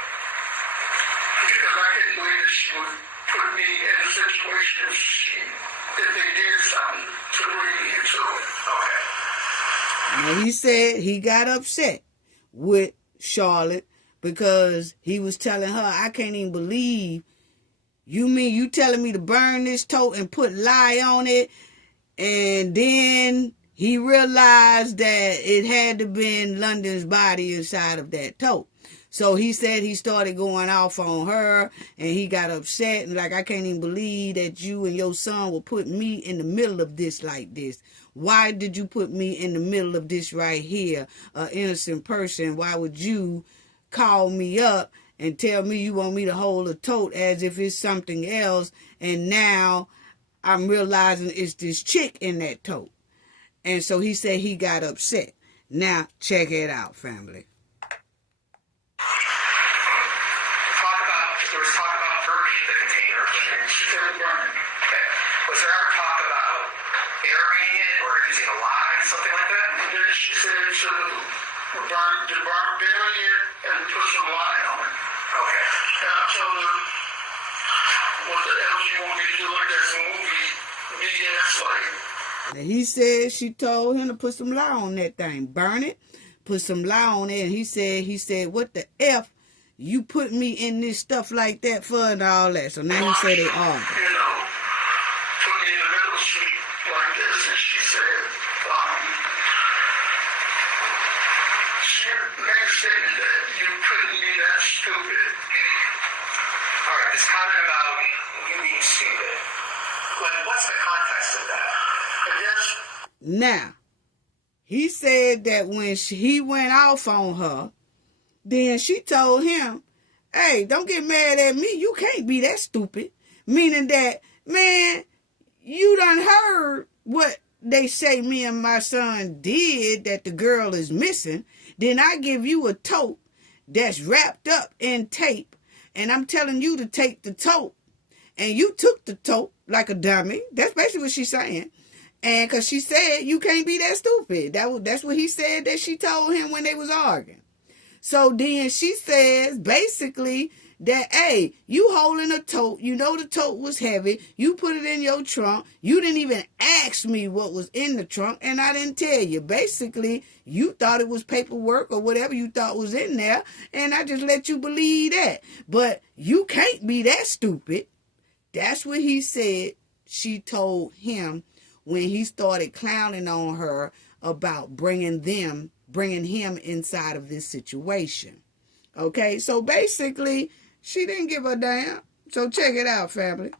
Because I didn't believe that she would put me in a situation if they did something to bring me into it. Okay. Now he said he got upset with Charlotte because he was telling her, I can't even believe you mean you telling me to burn this tote and put lye on it. And then he realized that it had to been London's body inside of that tote. So he said he started going off on her and he got upset and like, I can't even believe that you and your son will put me in the middle of this like this. Why did you put me in the middle of this right here? An innocent person. Why would you call me up and tell me you want me to hold a tote as if it's something else? And now I'm realizing it's this chick in that tote. And so he said he got upset. Now check it out, family. There was talk about burning the container. She said burn it. Okay. Was there ever talk about airing it or using a lye, something like that? And then she said to bury it and put some lye on it. Okay. And I told her, what the hell you want me to do like that's a movie BS like? Now he said she told him to put some lye on that thing. Burn it, put some lye on it. And he said, what the F you put me in this stuff like that for and all that. So now he said they argued. You know, put me in the middle seat like this, and she said, she made a statement that you couldn't be that stupid. All right, this comment about you being stupid. What's the context of that? I guess. Now, he said that when he went off on her, then she told him, hey, don't get mad at me. You can't be that stupid. Meaning that, man, you done heard what they say me and my son did that the girl is missing. Then I give you a tote that's wrapped up in tape. And I'm telling you to take the tote. And you took the tote like a dummy. That's basically what she's saying. And because she said, you can't be that stupid. That's what he said that she told him when they was arguing. So then she says basically that, hey, you holding a tote. You know the tote was heavy. You put it in your trunk. You didn't even ask me what was in the trunk, and I didn't tell you. Basically, you thought it was paperwork or whatever you thought was in there, and I just let you believe that. But you can't be that stupid. That's what he said she told him when he started clowning on her about bringing him inside of this situation. Okay, so basically, she didn't give a damn. So check it out, family.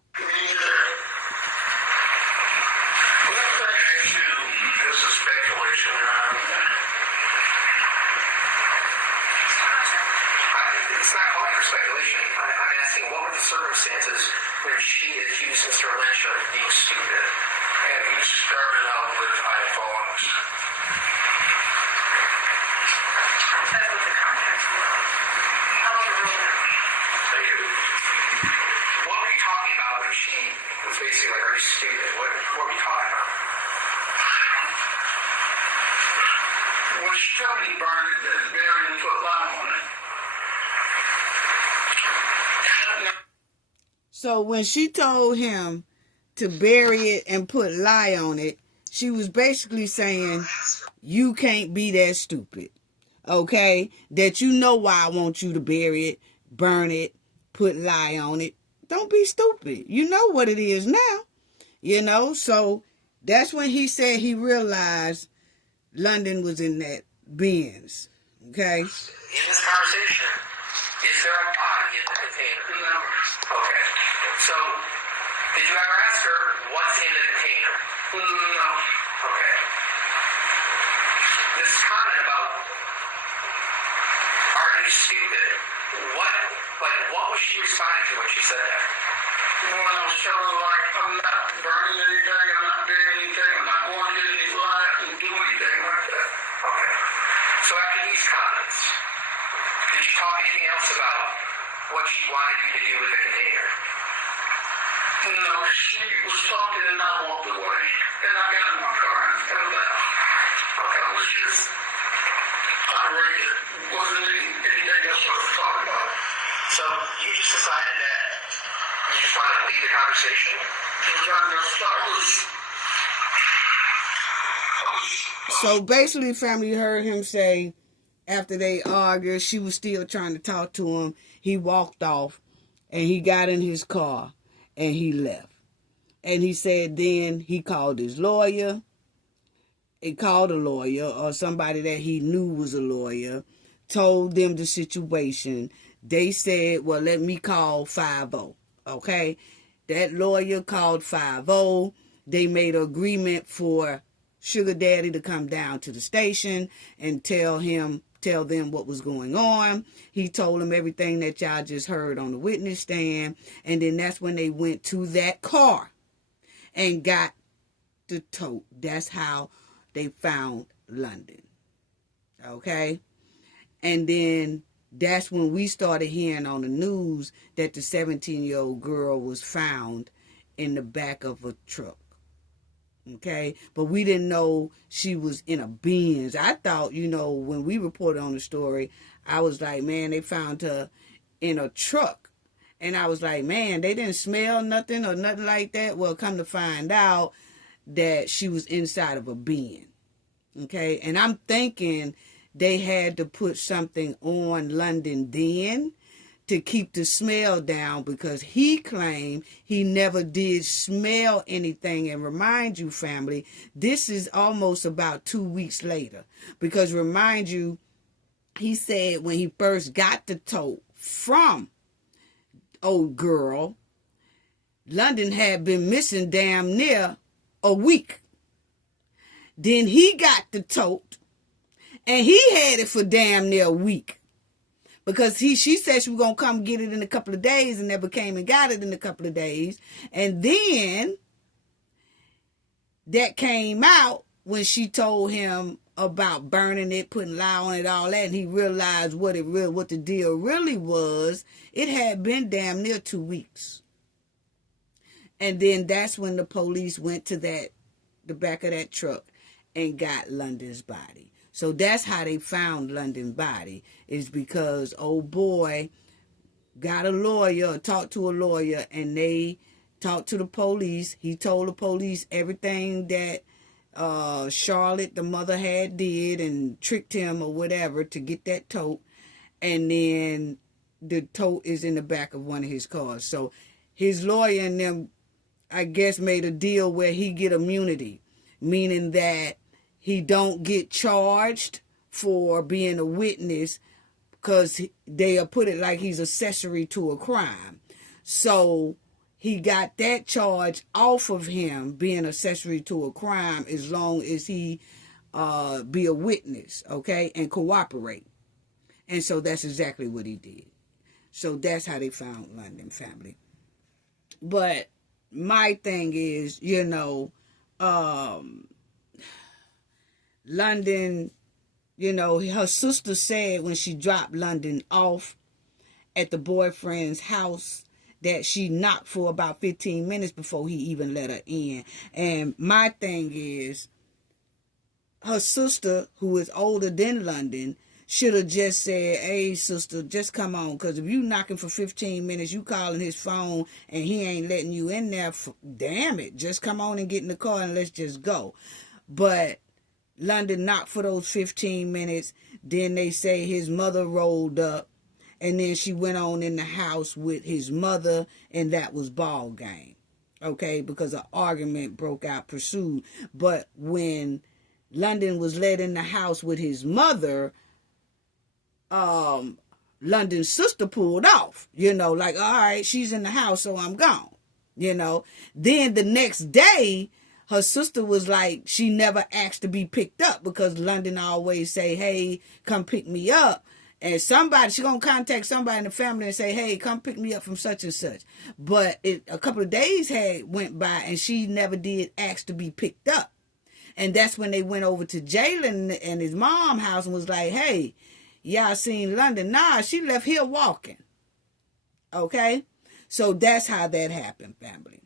Circumstances where she accused Mr. Lynch of being stupid. And he started out with iPhones. That's what the context was. How was it? Thank you. pretty stupid. What are we talking about? When she told me to burn it, then bury it and put lime on it. So when she told him to bury it and put lye on it, she was basically saying, you can't be that stupid. Okay? That you know why I want you to bury it, burn it, put lye on it. Don't be stupid. You know what it is now. You know? So that's when he said he realized London was in that Benz. Okay? In this conversation, is there a body in the container? No. Okay. So, did you ever ask her what's in the container? No. Okay. This comment about, are you stupid? What was she responding to when she said that? When I was telling her, like, I'm not burning anything, I'm not burying anything, I'm not going to get any light and do anything like that. Okay. So after these comments, did you talk anything else about what she wanted you to do with the container? No, she was talking and I walked away. And I got in my car and come back. I was just irate. It wasn't anything else I was talking about. So you just decided that you just wanted to leave the conversation? So basically, family heard him say, after they argued, she was still trying to talk to him. He walked off, and he got in his car, and he left. And he said then he called his lawyer. He called a lawyer or somebody that he knew was a lawyer, told them the situation. They said, well, let me call 50. Okay? That lawyer called 50. They made an agreement for Sugar Daddy to come down to the station and tell them what was going on. He told them everything that y'all just heard on the witness stand. And then that's when they went to that car and got the tote. That's how they found London. Okay? And then that's when we started hearing on the news that the 17-year-old girl was found in the back of a truck. Okay? But we didn't know she was in a Benz. I thought, when we reported on the story, I was like, man, they found her in a truck. And I was like, man, they didn't smell nothing or nothing like that. Well, come to find out that she was inside of a Benz. Okay? And I'm thinking they had to put something on London then to keep the smell down, because he claimed he never did smell anything. And remind you, family, this is almost about 2 weeks later. Because remind you, he said when he first got the tote from old girl, London had been missing damn near a week. Then he got the tote, and he had it for damn near a week. Because she said she was going to come get it in a couple of days and never came and got it in a couple of days. And then that came out when she told him about burning it, putting lye on it, all that. And he realized what the deal really was. It had been damn near 2 weeks. And then that's when the police went to the back of that truck and got London's body. So that's how they found London's body, is because old boy got a lawyer, talked to a lawyer, and they talked to the police. He told the police everything that Charlotte, the mother, had did and tricked him or whatever to get that tote. And then the tote is in the back of one of his cars. So his lawyer and them, I guess, made a deal where he get immunity, meaning that he don't get charged for being a witness, because they'll put it like he's accessory to a crime. So he got that charge off of him, being accessory to a crime, as long as he be a witness, okay, and cooperate. And so that's exactly what he did. So that's how they found London, family. But my thing is, London, her sister said when she dropped London off at the boyfriend's house that she knocked for about 15 minutes before he even let her in. And my thing is, her sister, who is older than London, should have just said, hey, sister, just come on. Because if you knocking for 15 minutes, you calling his phone and he ain't letting you in there, damn it, just come on and get in the car and let's just go. But London knocked for those 15 minutes. Then they say his mother rolled up. And then she went on in the house with his mother, and that was ball game. Okay, because an argument broke out, pursued. But when London was let in the house with his mother, London's sister pulled off, like, all right, she's in the house, so I'm gone, Then the next day, her sister was like, she never asked to be picked up because London always say, hey, come pick me up. And she going to contact somebody in the family and say, hey, come pick me up from such and such. But a couple of days went by and she never did ask to be picked up. And that's when they went over to Jalen and his mom's house and was like, hey, y'all seen London? Nah, she left here walking. Okay? So that's how that happened, family.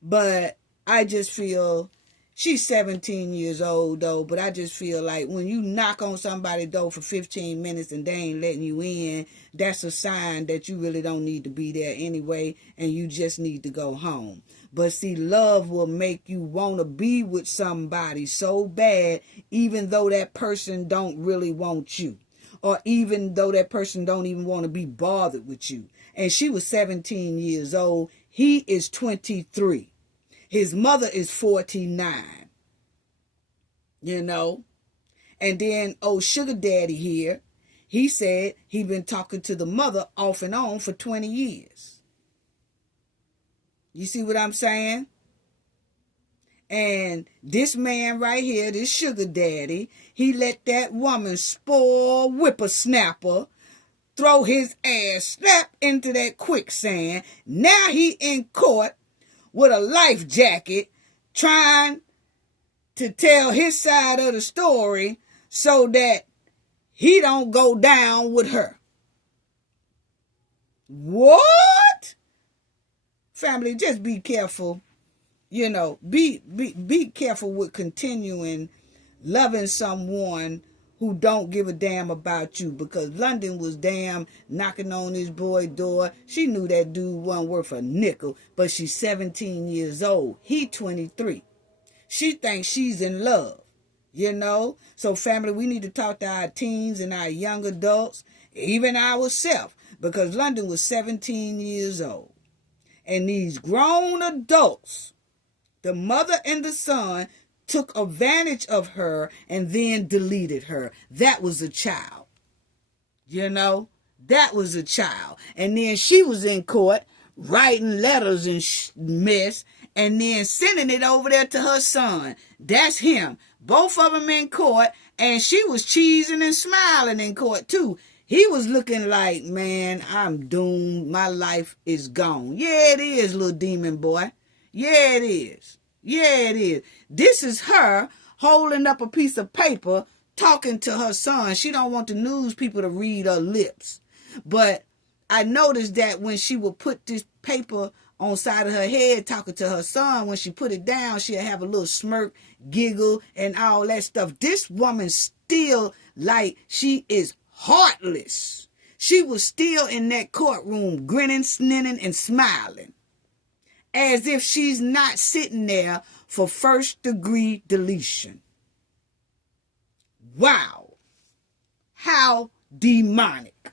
But I just feel, she's 17 years old, though, but I just feel like when you knock on somebody's door for 15 minutes and they ain't letting you in, that's a sign that you really don't need to be there anyway, and you just need to go home. But see, love will make you want to be with somebody so bad, even though that person don't really want you, or even though that person don't even want to be bothered with you. And she was 17 years old. He is 23. His mother is 49. And then old sugar daddy here, he said he been talking to the mother off and on for 20 years. You see what I'm saying? And this man right here, this sugar daddy, he let that woman spoil whippersnapper throw his ass slap into that quicksand. Now he in court with a life jacket trying to tell his side of the story so that he don't go down with her. What? Family, just be careful. Be careful with continuing loving someone who don't give a damn about you, because London was damn knocking on his boy door. She knew that dude wasn't worth a nickel, but she's 17 years old. He 23. She thinks she's in love, So family, we need to talk to our teens and our young adults, even ourselves, because London was 17 years old. And these grown adults, the mother and the son, took advantage of her and then deleted her. That was a child. That was a child. And then she was in court writing letters and mess and then sending it over there to her son. That's him. Both of them in court, and she was cheesing and smiling in court too. He was looking like, man, I'm doomed. My life is gone. Yeah, it is, little demon boy. Yeah, it is. Yeah, it is. This is her holding up a piece of paper, talking to her son. She don't want the news people to read her lips. But I noticed that when she would put this paper on side of her head, talking to her son, when she put it down, she'll have a little smirk, giggle, and all that stuff. This woman still like she is heartless. She was still in that courtroom grinning, sninning, and smiling, as if she's not sitting there for first-degree deletion. Wow. How demonic.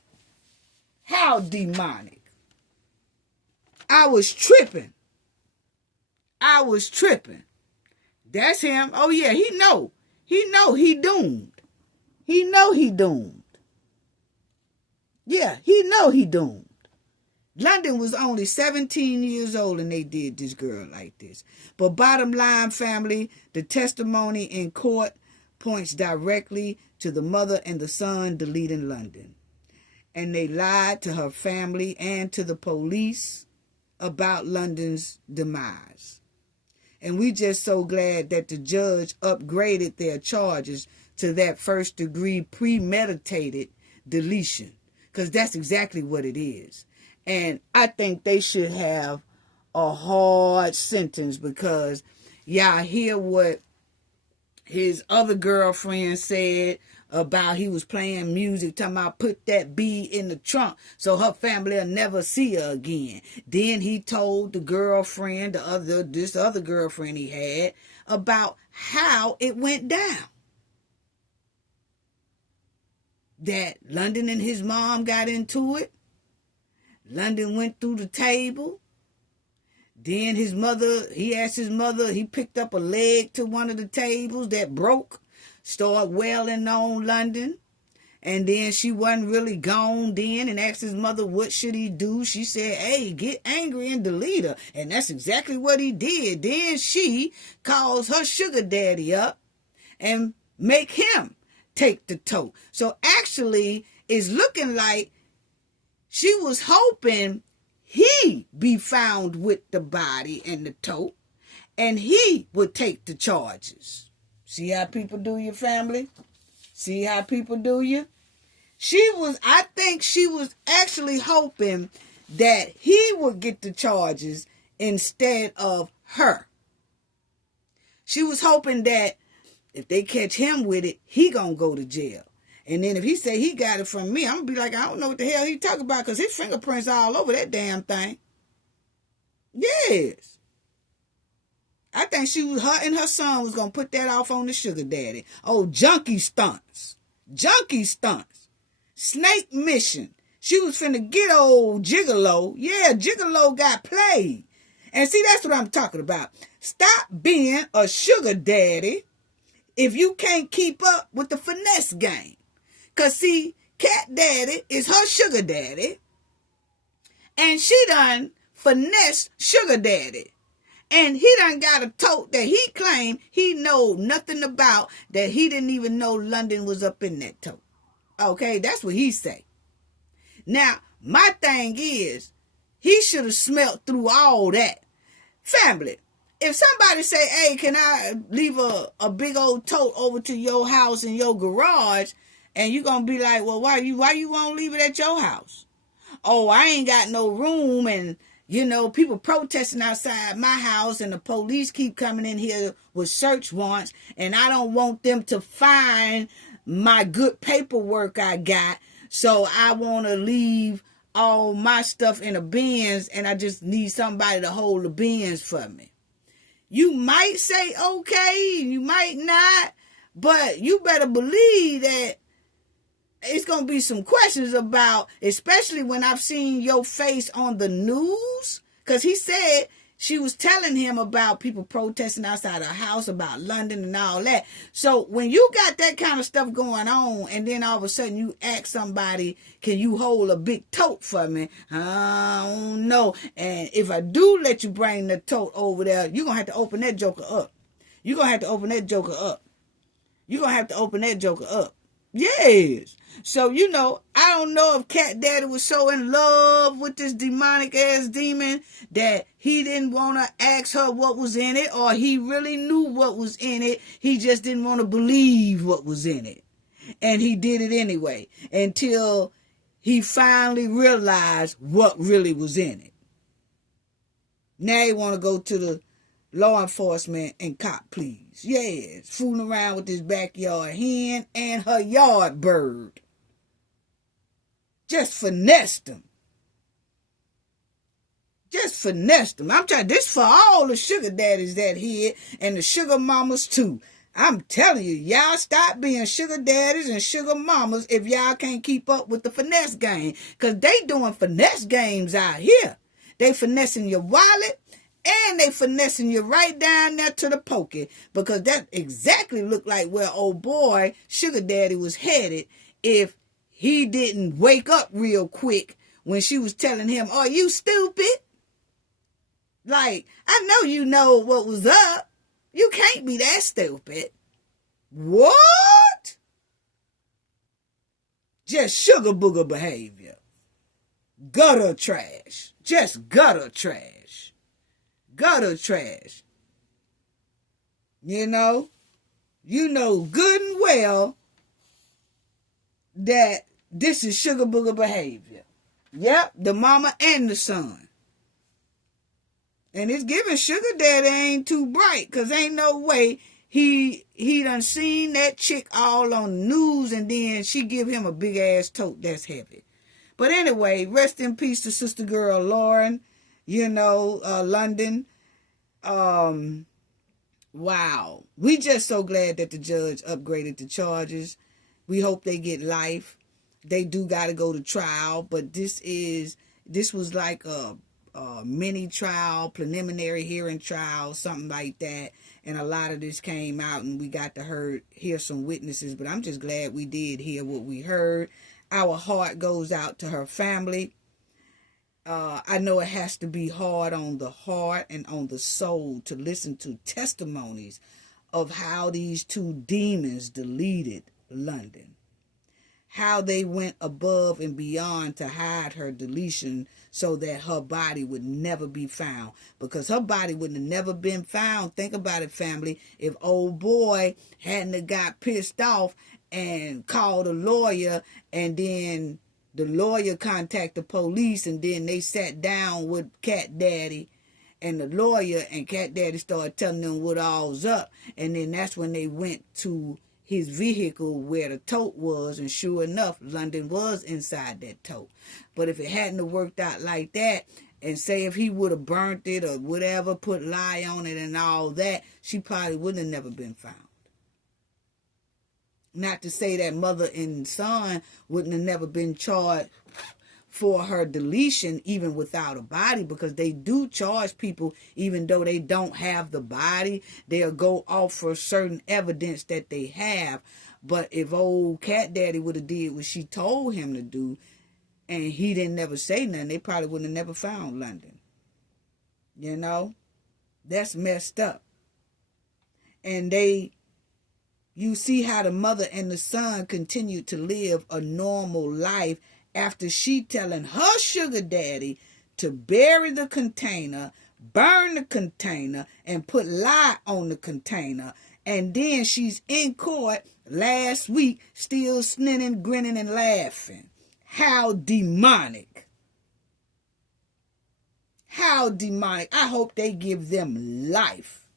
How demonic. I was tripping. That's him. Oh, yeah, he know. He know he doomed. He know he doomed. Yeah, he know he doomed. London was only 17 years old and they did this girl like this. But bottom line, family, the testimony in court points directly to the mother and the son deleting London. And they lied to her family and to the police about London's demise. And we just so glad that the judge upgraded their charges to that first degree premeditated deletion. Because that's exactly what it is. And I think they should have a hard sentence, because y'all hear what his other girlfriend said about he was playing music, talking about put that bee in the trunk so her family will never see her again. Then he told the girlfriend, this other girlfriend he had, about how it went down. That London and his mom got into it. London went through the table. Then his mother, he asked his mother, he picked up a leg to one of the tables that broke, started wailing on London. And then she wasn't really gone then, and asked his mother what should he do. She said, hey, get angry and delete her. And that's exactly what he did. Then she calls her sugar daddy up and make him take the tote. So actually, it's looking like she was hoping he be found with the body and the tote, and he would take the charges. See how people do you, family? See how people do you? I think she was actually hoping that he would get the charges instead of her. She was hoping that if they catch him with it, he gonna go to jail. And then if he say he got it from me, I'm going to be like, I don't know what the hell he talking about, because his fingerprints all over that damn thing. Yes. I think her and her son was going to put that off on the sugar daddy. Oh, junkie stunts. Junkie stunts. Snake mission. She was finna get old Gigolo. Yeah, Gigolo got played. And see, that's what I'm talking about. Stop being a sugar daddy if you can't keep up with the finesse game. Because, see, Cat Daddy is her sugar daddy. And she done finessed Sugar Daddy. And he done got a tote that he claimed he know nothing about, that he didn't even know London was up in that tote. Okay, that's what he say. Now, my thing is, he should have smelt through all that. Family, if somebody say, hey, can I leave a big old tote over to your house in your garage? And you going to be like, well, why you won't leave it at your house? Oh, I ain't got no room, and, people protesting outside my house, and the police keep coming in here with search warrants, and I don't want them to find my good paperwork I got, so I want to leave all my stuff in a bins, and I just need somebody to hold the bins for me. You might say okay, you might not, but you better believe that it's going to be some questions about, especially when I've seen your face on the news, because he said she was telling him about people protesting outside her house, about London and all that. So when you got that kind of stuff going on, and then all of a sudden you ask somebody, can you hold a big tote for me? I don't know. And if I do let you bring the tote over there, you're going to have to open that joker up. You're going to have to open that joker up. You're going to have to open that joker up. Yes. So, I don't know if Cat Daddy was so in love with this demonic ass demon that he didn't want to ask her what was in it, or he really knew what was in it. He just didn't want to believe what was in it. And he did it anyway until he finally realized what really was in it. Now he want to go to the law enforcement and cop pleas. Yes, fooling around with this backyard hen and her yard bird. Just finessed them. Just finessed them. I'm trying this for all the sugar daddies that here and the sugar mamas too. I'm telling you, y'all stop being sugar daddies and sugar mamas if y'all can't keep up with the finesse game. Because they doing finesse games out here. They finessing your wallet. And they finessing you right down there to the pokey, because that exactly looked like where old boy Sugar Daddy was headed if he didn't wake up real quick when she was telling him, "Are you stupid? Like, I know you know what was up. You can't be that stupid." What? Just sugar booger behavior. Gutter trash. Just gutter trash. Gutter trash. You know good and well that this is sugar booger behavior. Yep, the mama and the son. And it's giving sugar daddy ain't too bright, because ain't no way he done seen that chick all on the news and then she give him a big ass tote that's heavy. But anyway, rest in peace to sister girl Lauren, London. Wow. We just so glad that the judge upgraded the charges. We hope they get life. They do got to go to trial, but this was like a mini trial, preliminary hearing trial, something like that. And a lot of this came out and we got to hear some witnesses, but I'm just glad we did hear what we heard. Our heart goes out to her family. I know it has to be hard on the heart and on the soul to listen to testimonies of how these two demons deleted London. How they went above and beyond to hide her deletion so that her body would never be found. Because her body wouldn't have never been found. Think about it, family. If old boy hadn't have got pissed off and called a lawyer, and then the lawyer contacted the police, and then they sat down with Cat Daddy and the lawyer, and Cat Daddy started telling them what all's up. And then that's when they went to his vehicle where the tote was, and sure enough, London was inside that tote. But if it hadn't have worked out like that, and say if he would have burnt it or whatever, put lye on it and all that, she probably wouldn't have never been found. Not to say that mother and son wouldn't have never been charged for her deletion even without a body, because they do charge people even though they don't have the body. They'll go off for certain evidence that they have. But if old Cat Daddy would have did what she told him to do and he didn't never say nothing, they probably wouldn't have never found London. That's messed up. And you see how the mother and the son continued to live a normal life after she telling her sugar daddy to bury the container, burn the container, and put lye on the container. And then she's in court last week still snitting, grinning, and laughing. How demonic. How demonic. I hope they give them life.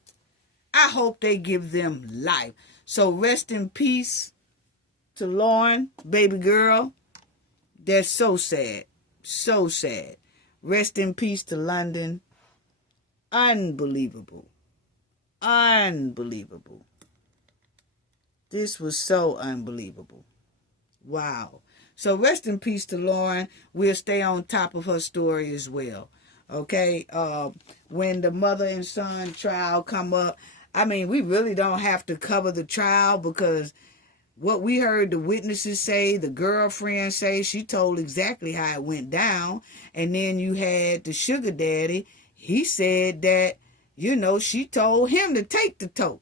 I hope they give them life. So rest in peace to Lauren, baby girl. That's so sad. So sad. Rest in peace to London. Unbelievable. Unbelievable. This was so unbelievable. Wow. So rest in peace to Lauren. We'll stay on top of her story as well. Okay? When the mother and son trial come up, we really don't have to cover the trial, because what we heard the witnesses say, the girlfriend say, she told exactly how it went down. And then you had the sugar daddy. He said that, she told him to take the tote.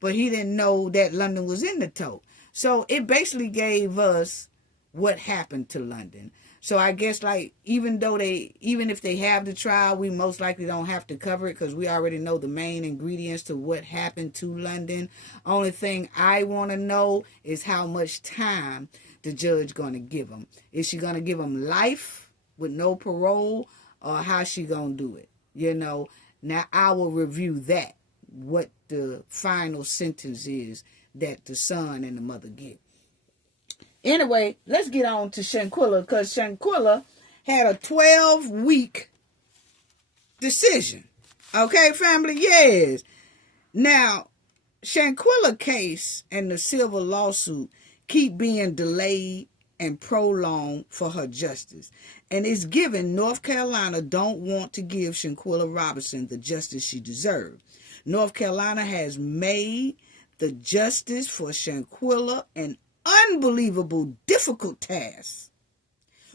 But he didn't know that London was in the tote. So it basically gave us what happened to London. So I guess even if they have the trial, we most likely don't have to cover it, because we already know the main ingredients to what happened to London. Only thing I want to know is how much time the judge going to give him. Is she going to give him life with no parole, or how she going to do it? Now I will review that, what the final sentence is that the son and the mother give. Anyway, let's get on to Shanquella, because Shanquella had a 12-week decision. Okay, family? Yes. Now, Shanquella case and the civil lawsuit keep being delayed and prolonged for her justice. And it's given North Carolina don't want to give Shanquella Robinson the justice she deserves. North Carolina has made the justice for Shanquella an unbelievable, difficult task,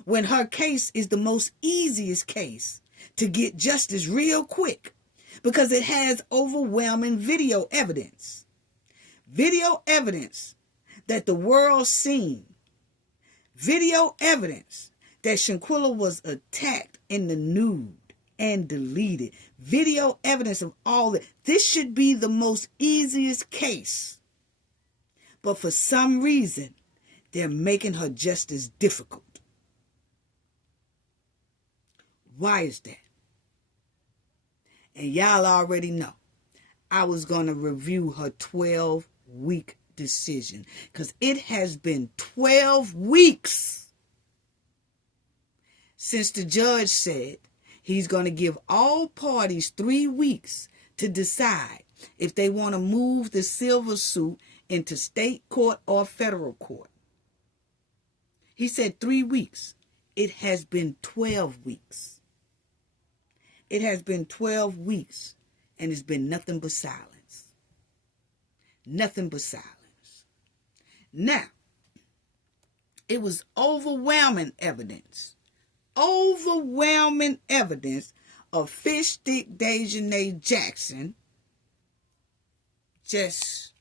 when her case is the most easiest case to get justice real quick, because it has overwhelming video evidence. Video evidence that the world seen. Video evidence that Shanquella was attacked in the nude and deleted. Video evidence of all that. This should be the most easiest case. But for some reason, they're making her justice difficult. Why is that? And y'all already know I was going to review her 12-week decision, because it has been 12 weeks since the judge said he's going to give all parties 3 weeks to decide if they want to move the civil suit into state court or federal court. He said 3 weeks. It has been 12 weeks. It has been 12 weeks, and it's been nothing but silence. Nothing but silence. Now, it was overwhelming evidence of Fish Stick Dejanay Jackson just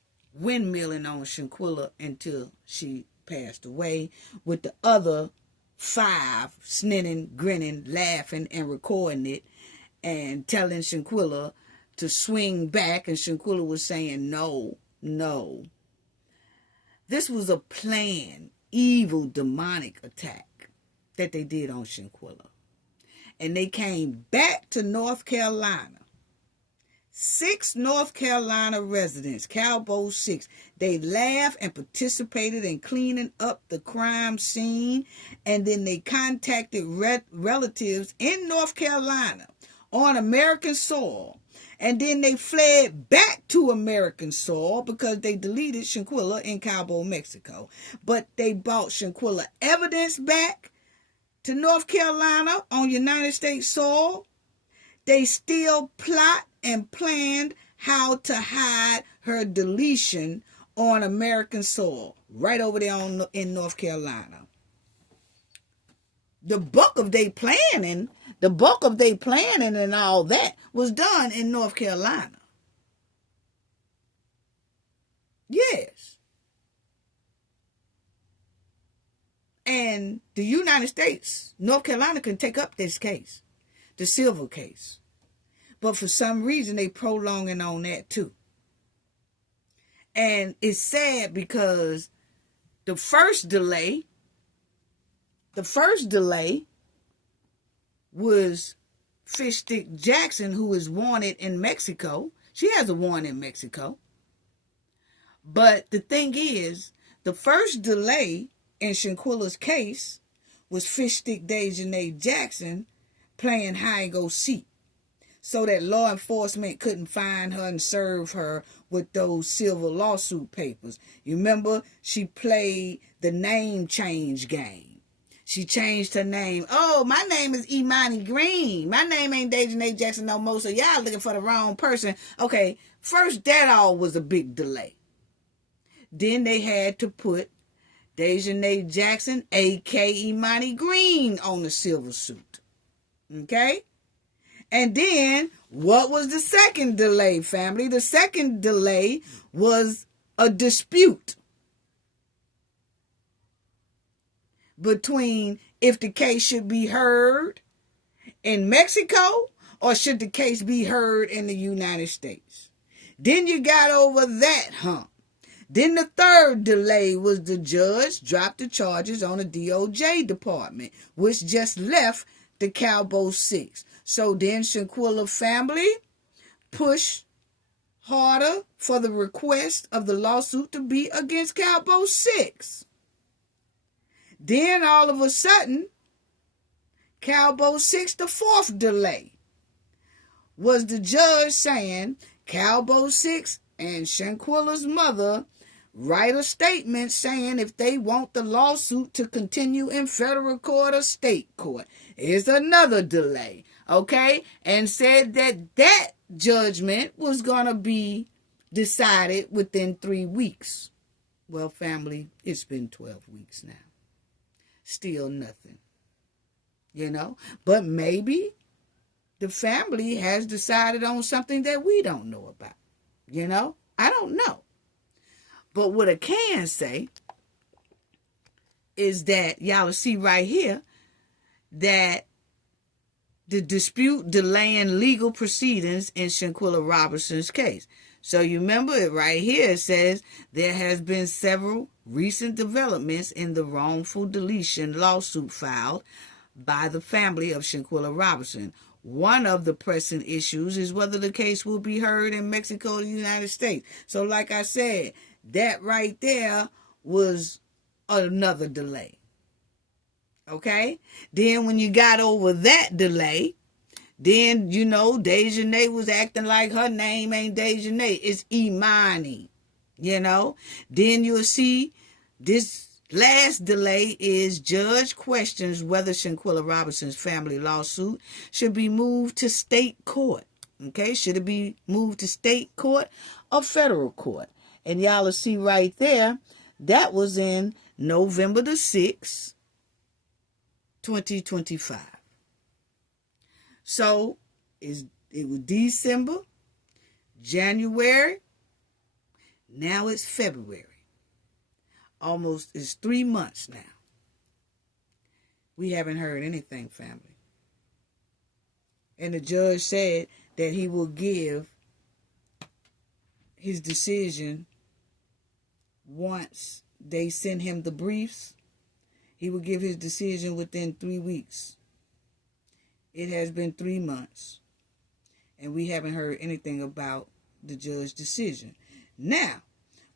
windmilling on Shanquella until she passed away, with the other 5 snitting, grinning, laughing, and recording it and telling Shanquella to swing back, and Shanquella was saying no. This was a planned, evil, demonic attack that they did on Shanquella. And they came back to North Carolina. 6 North Carolina residents, Cowboy 6, they laughed and participated in cleaning up the crime scene, and then they contacted relatives in North Carolina on American soil, and then they fled back to American soil because they deleted Shanquella in Cabo, Mexico. But they brought Shanquella evidence back to North Carolina on United States soil. They still plot and planned how to hide her deletion on American soil, right over there in North Carolina. The bulk of their planning and all that was done in North Carolina. Yes. And the United States, North Carolina, can take up this case, the civil case. But for some reason, they prolonging on that too. And it's sad because the first delay was Fish Stick Jackson, who is wanted in Mexico. She has a warrant in Mexico. But the thing is, the first delay in Shanquella's case was Fish Stick Dejanay Jackson playing hide-and-go-seek, so that law enforcement couldn't find her and serve her with those civil lawsuit papers. You remember, she played the name change game. She changed her name. Oh, my name is Imani Green. My name ain't Dejanay Jackson no more, so y'all looking for the wrong person. Okay, first that all was a big delay. Then they had to put Dejanay Jackson, a.k.a. Imani Green, on the civil suit. Okay? And then, what was the second delay, family? The second delay was a dispute between if the case should be heard in Mexico or should the case be heard in the United States. Then you got over that hump. Then the third delay was the judge dropped the charges on the DOJ department, which just left the Cowboy 6. So then Shanquella family pushed harder for the request of the lawsuit to be against Cowboy 6. Then all of a sudden, Cowboy 6, the fourth delay, was the judge saying Cowboy 6 and Shanquella's mother write a statement saying if they want the lawsuit to continue in federal court or state court. Here's another delay, okay? And said that judgment was going to be decided within 3 weeks. Well, family, it's been 12 weeks now. Still nothing, but maybe the family has decided on something that we don't know about, I don't know. But what I can say is that y'all will see right here that the dispute delaying legal proceedings in Shanquella Robinson's case. So you remember it right here. It says there has been several recent developments in the wrongful deletion lawsuit filed by the family of Shanquella Robinson. One of the pressing issues is whether the case will be heard in Mexico or the United States. So like I said, that right there was another delay. Okay? Then when you got over that delay, then, Dejanay was acting like her name ain't Dejanay. It's Imani. Then you'll see this last delay is judge questions whether Shanquella Robinson's family lawsuit should be moved to state court. Okay? Should it be moved to state court or federal court? And y'all will see right there, that was in November the 6th, 2025. So it was December, January, now it's February. Almost, it's 3 months now. We haven't heard anything, family. And the judge said that he will give his decision once they send him the briefs. He will give his decision within 3 weeks. It has been 3 months, and we haven't heard anything about the judge's decision. Now,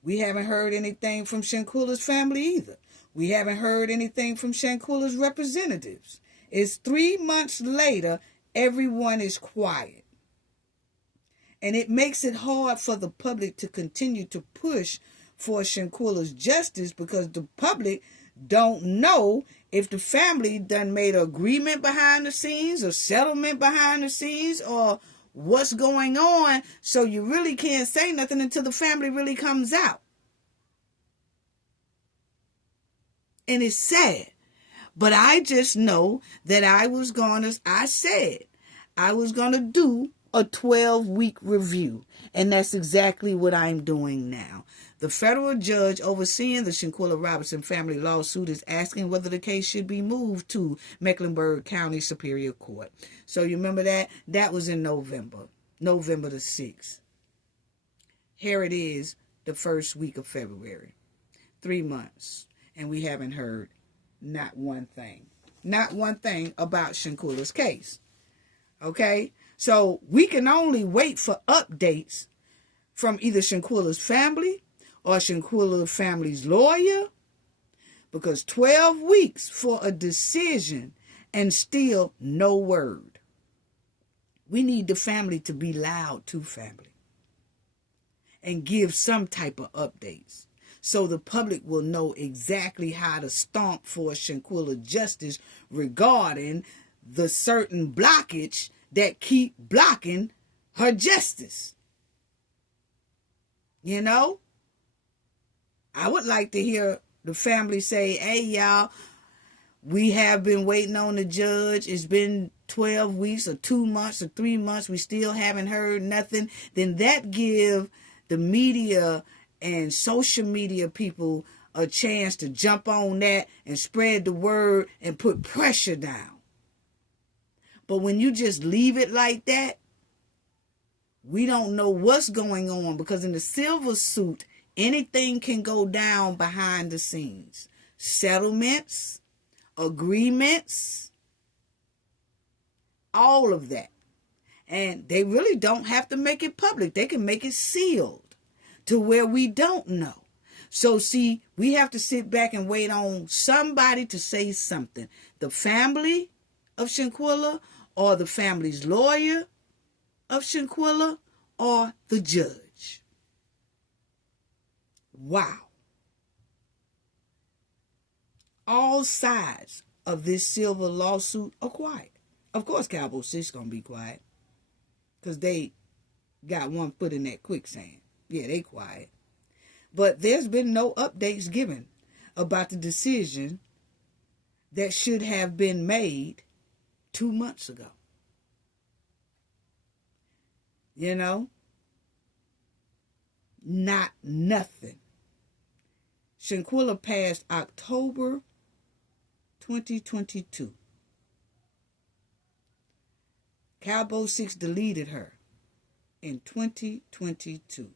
we haven't heard anything from Shanquella's family either. We haven't heard anything from Shanquella's representatives. It's 3 months later, everyone is quiet. And it makes it hard for the public to continue to push for Shanquella's justice because the public don't know if the family done made an agreement behind the scenes or settlement behind the scenes or what's going on. So you really can't say nothing until the family really comes out. And it's sad. But I just know that I said I was going to do a 12-week review. And that's exactly what I'm doing now. The federal judge overseeing the Shanquella Robinson family lawsuit is asking whether the case should be moved to Mecklenburg County Superior Court. So you remember that? That was in November the 6th. Here it is, the first week of February. 3 months. And we haven't heard not one thing. Not one thing about Shanquella's case. Okay? So we can only wait for updates from either Shanquella's family or Shanquella's family's lawyer, because 12 weeks for a decision and still no word. We need the family to be loud too, family, and give some type of updates so the public will know exactly how to stomp for Shanquella justice regarding the certain blockage that keep blocking her justice. I would like to hear the family say, hey, y'all, we have been waiting on the judge. It's been 12 weeks or 2 months or 3 months. We still haven't heard nothing. Then that give the media and social media people a chance to jump on that and spread the word and put pressure down. But when you just leave it like that, we don't know what's going on, because in the civil suit, anything can go down behind the scenes. Settlements, agreements, all of that. And they really don't have to make it public. They can make it sealed to where we don't know. So see, we have to sit back and wait on somebody to say something. The family of Shanquella, or the family's lawyer of Shanquella, or the judge. Wow. All sides of this civil lawsuit are quiet. Of course, Cowboy 6 gonna be quiet, because they got one foot in that quicksand. Yeah, they quiet. But there's been no updates given about the decision that should have been made 2 months ago. Not nothing. Shanquella passed October 2022. Cowboy 6 deleted her in 2022.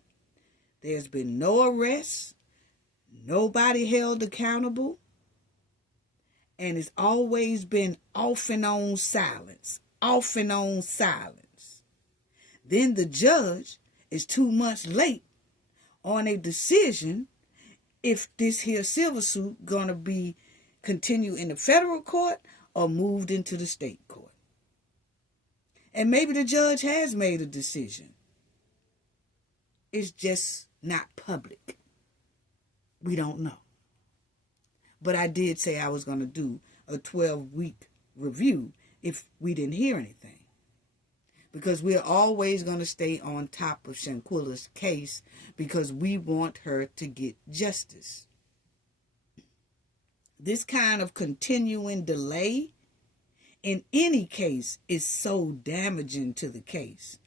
There's been no arrests, nobody held accountable, And it's always been off and on silence, off and on silence. Then the judge is 2 months late on a decision if this here civil suit gonna be continue in the federal court or moved into the state court. And maybe the judge has made a decision. It's just not public. We don't know. But I did say I was going to do a 12-week review if we didn't hear anything. Because we're always going to stay on top of Shanquella's case because we want her to get justice. This kind of continuing delay in any case is so damaging to the case.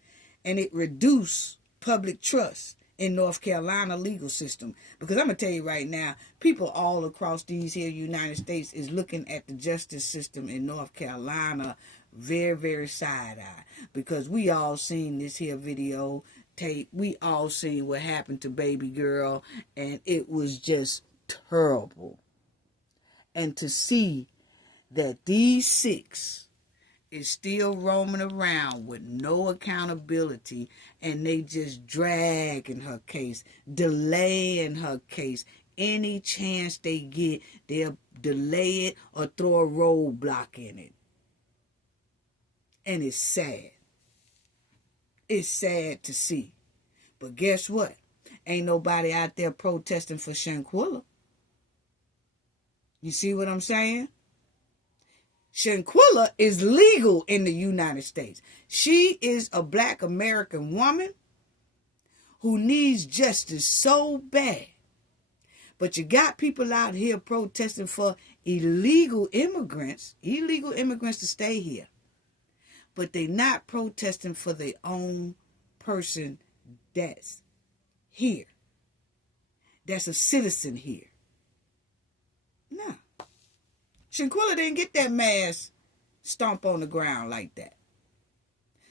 And it reduces public trust in North Carolina legal system. Because I'm going to tell you right now, people all across these here United States is looking at the justice system in North Carolina very, very side-eye. Because we all seen this here video tape. We all seen what happened to baby girl. And it was just terrible. And to see that these 6 is still roaming around with no accountability, and they just dragging her case, delaying her case. Any chance they get, they'll delay it or throw a roadblock in it. And it's sad. It's sad to see. But guess what? Ain't nobody out there protesting for Shanquella. You see what I'm saying? Shanquella is legal in the United States. She is a black American woman who needs justice so bad. But you got people out here protesting for illegal immigrants to stay here. But they not protesting for their own person that's here. That's a citizen here. No. Shanquella didn't get that mass stomp on the ground like that.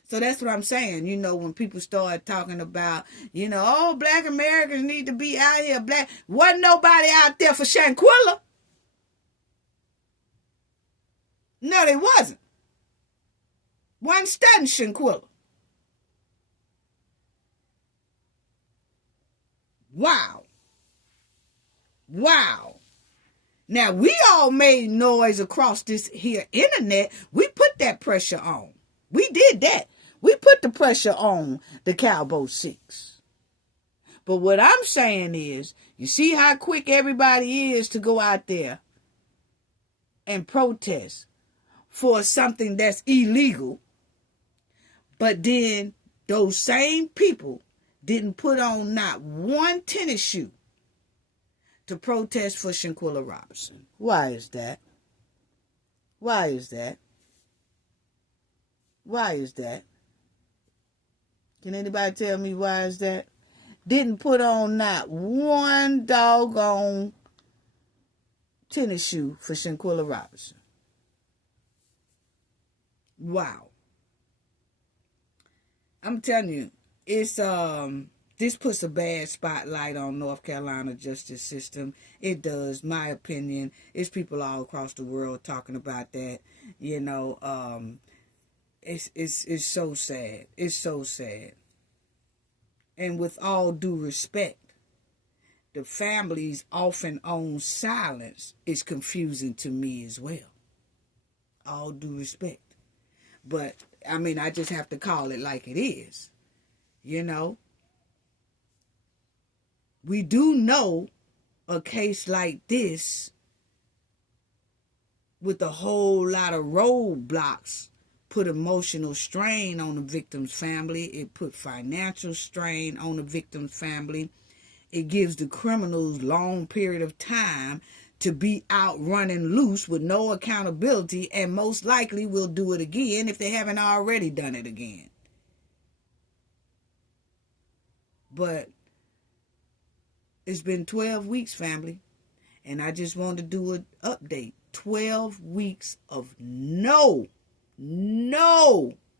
So that's what I'm saying. You know, when people start talking about, oh, black Americans need to be out here. Wasn't nobody out there for Shanquella. No, they wasn't. Wasn't studying Shanquella. Wow. Now, we all made noise across this here internet. We put that pressure on. We did that. We put the pressure on the Cowboy 6. But what I'm saying is, you see how quick everybody is to go out there and protest for something that's illegal. But then those same people didn't put on not one tennis shoe to protest for Shanquella Robinson. Why is that? Why is that? Why is that? Can anybody tell me why is that? Didn't put on not one doggone tennis shoe for Shanquella Robinson. Wow. I'm telling you, it's this puts a bad spotlight on North Carolina justice system. It does, my opinion. It's people all across the world talking about that. It's so sad. It's so sad. And with all due respect, the family's off and on silence is confusing to me as well. All due respect. But, I just have to call it like it is. We do know a case like this with a whole lot of roadblocks put emotional strain on the victim's family. It put financial strain on the victim's family. It gives the criminals long period of time to be out running loose with no accountability, and most likely will do it again if they haven't already done it again. But it's been 12 weeks, family, and I just wanted to do an update. 12 weeks of no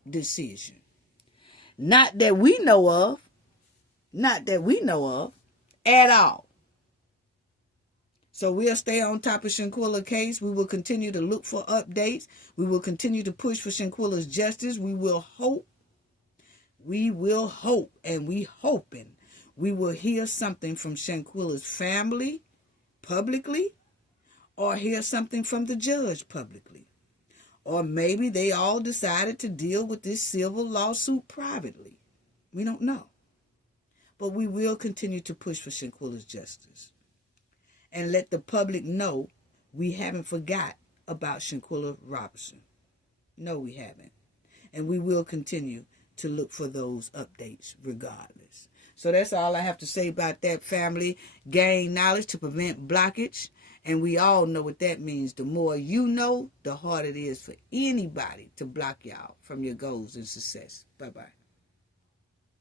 decision. Not that we know of at all. So we'll stay on top of Shanquella's case. We will continue to look for updates. We will continue to push for Shanquella's justice. We will hope, and we hoping we will hear something from Shanquella's family publicly, or hear something from the judge publicly. Or maybe they all decided to deal with this civil lawsuit privately. We don't know. But we will continue to push for Shanquella's justice. And let the public know we haven't forgot about Shanquella Robinson. No, we haven't. And we will continue to look for those updates regardless. So that's all I have to say about that, family. Gain knowledge to prevent blockage. And we all know what that means. The more you know, the harder it is for anybody to block y'all from your goals and success. Bye-bye.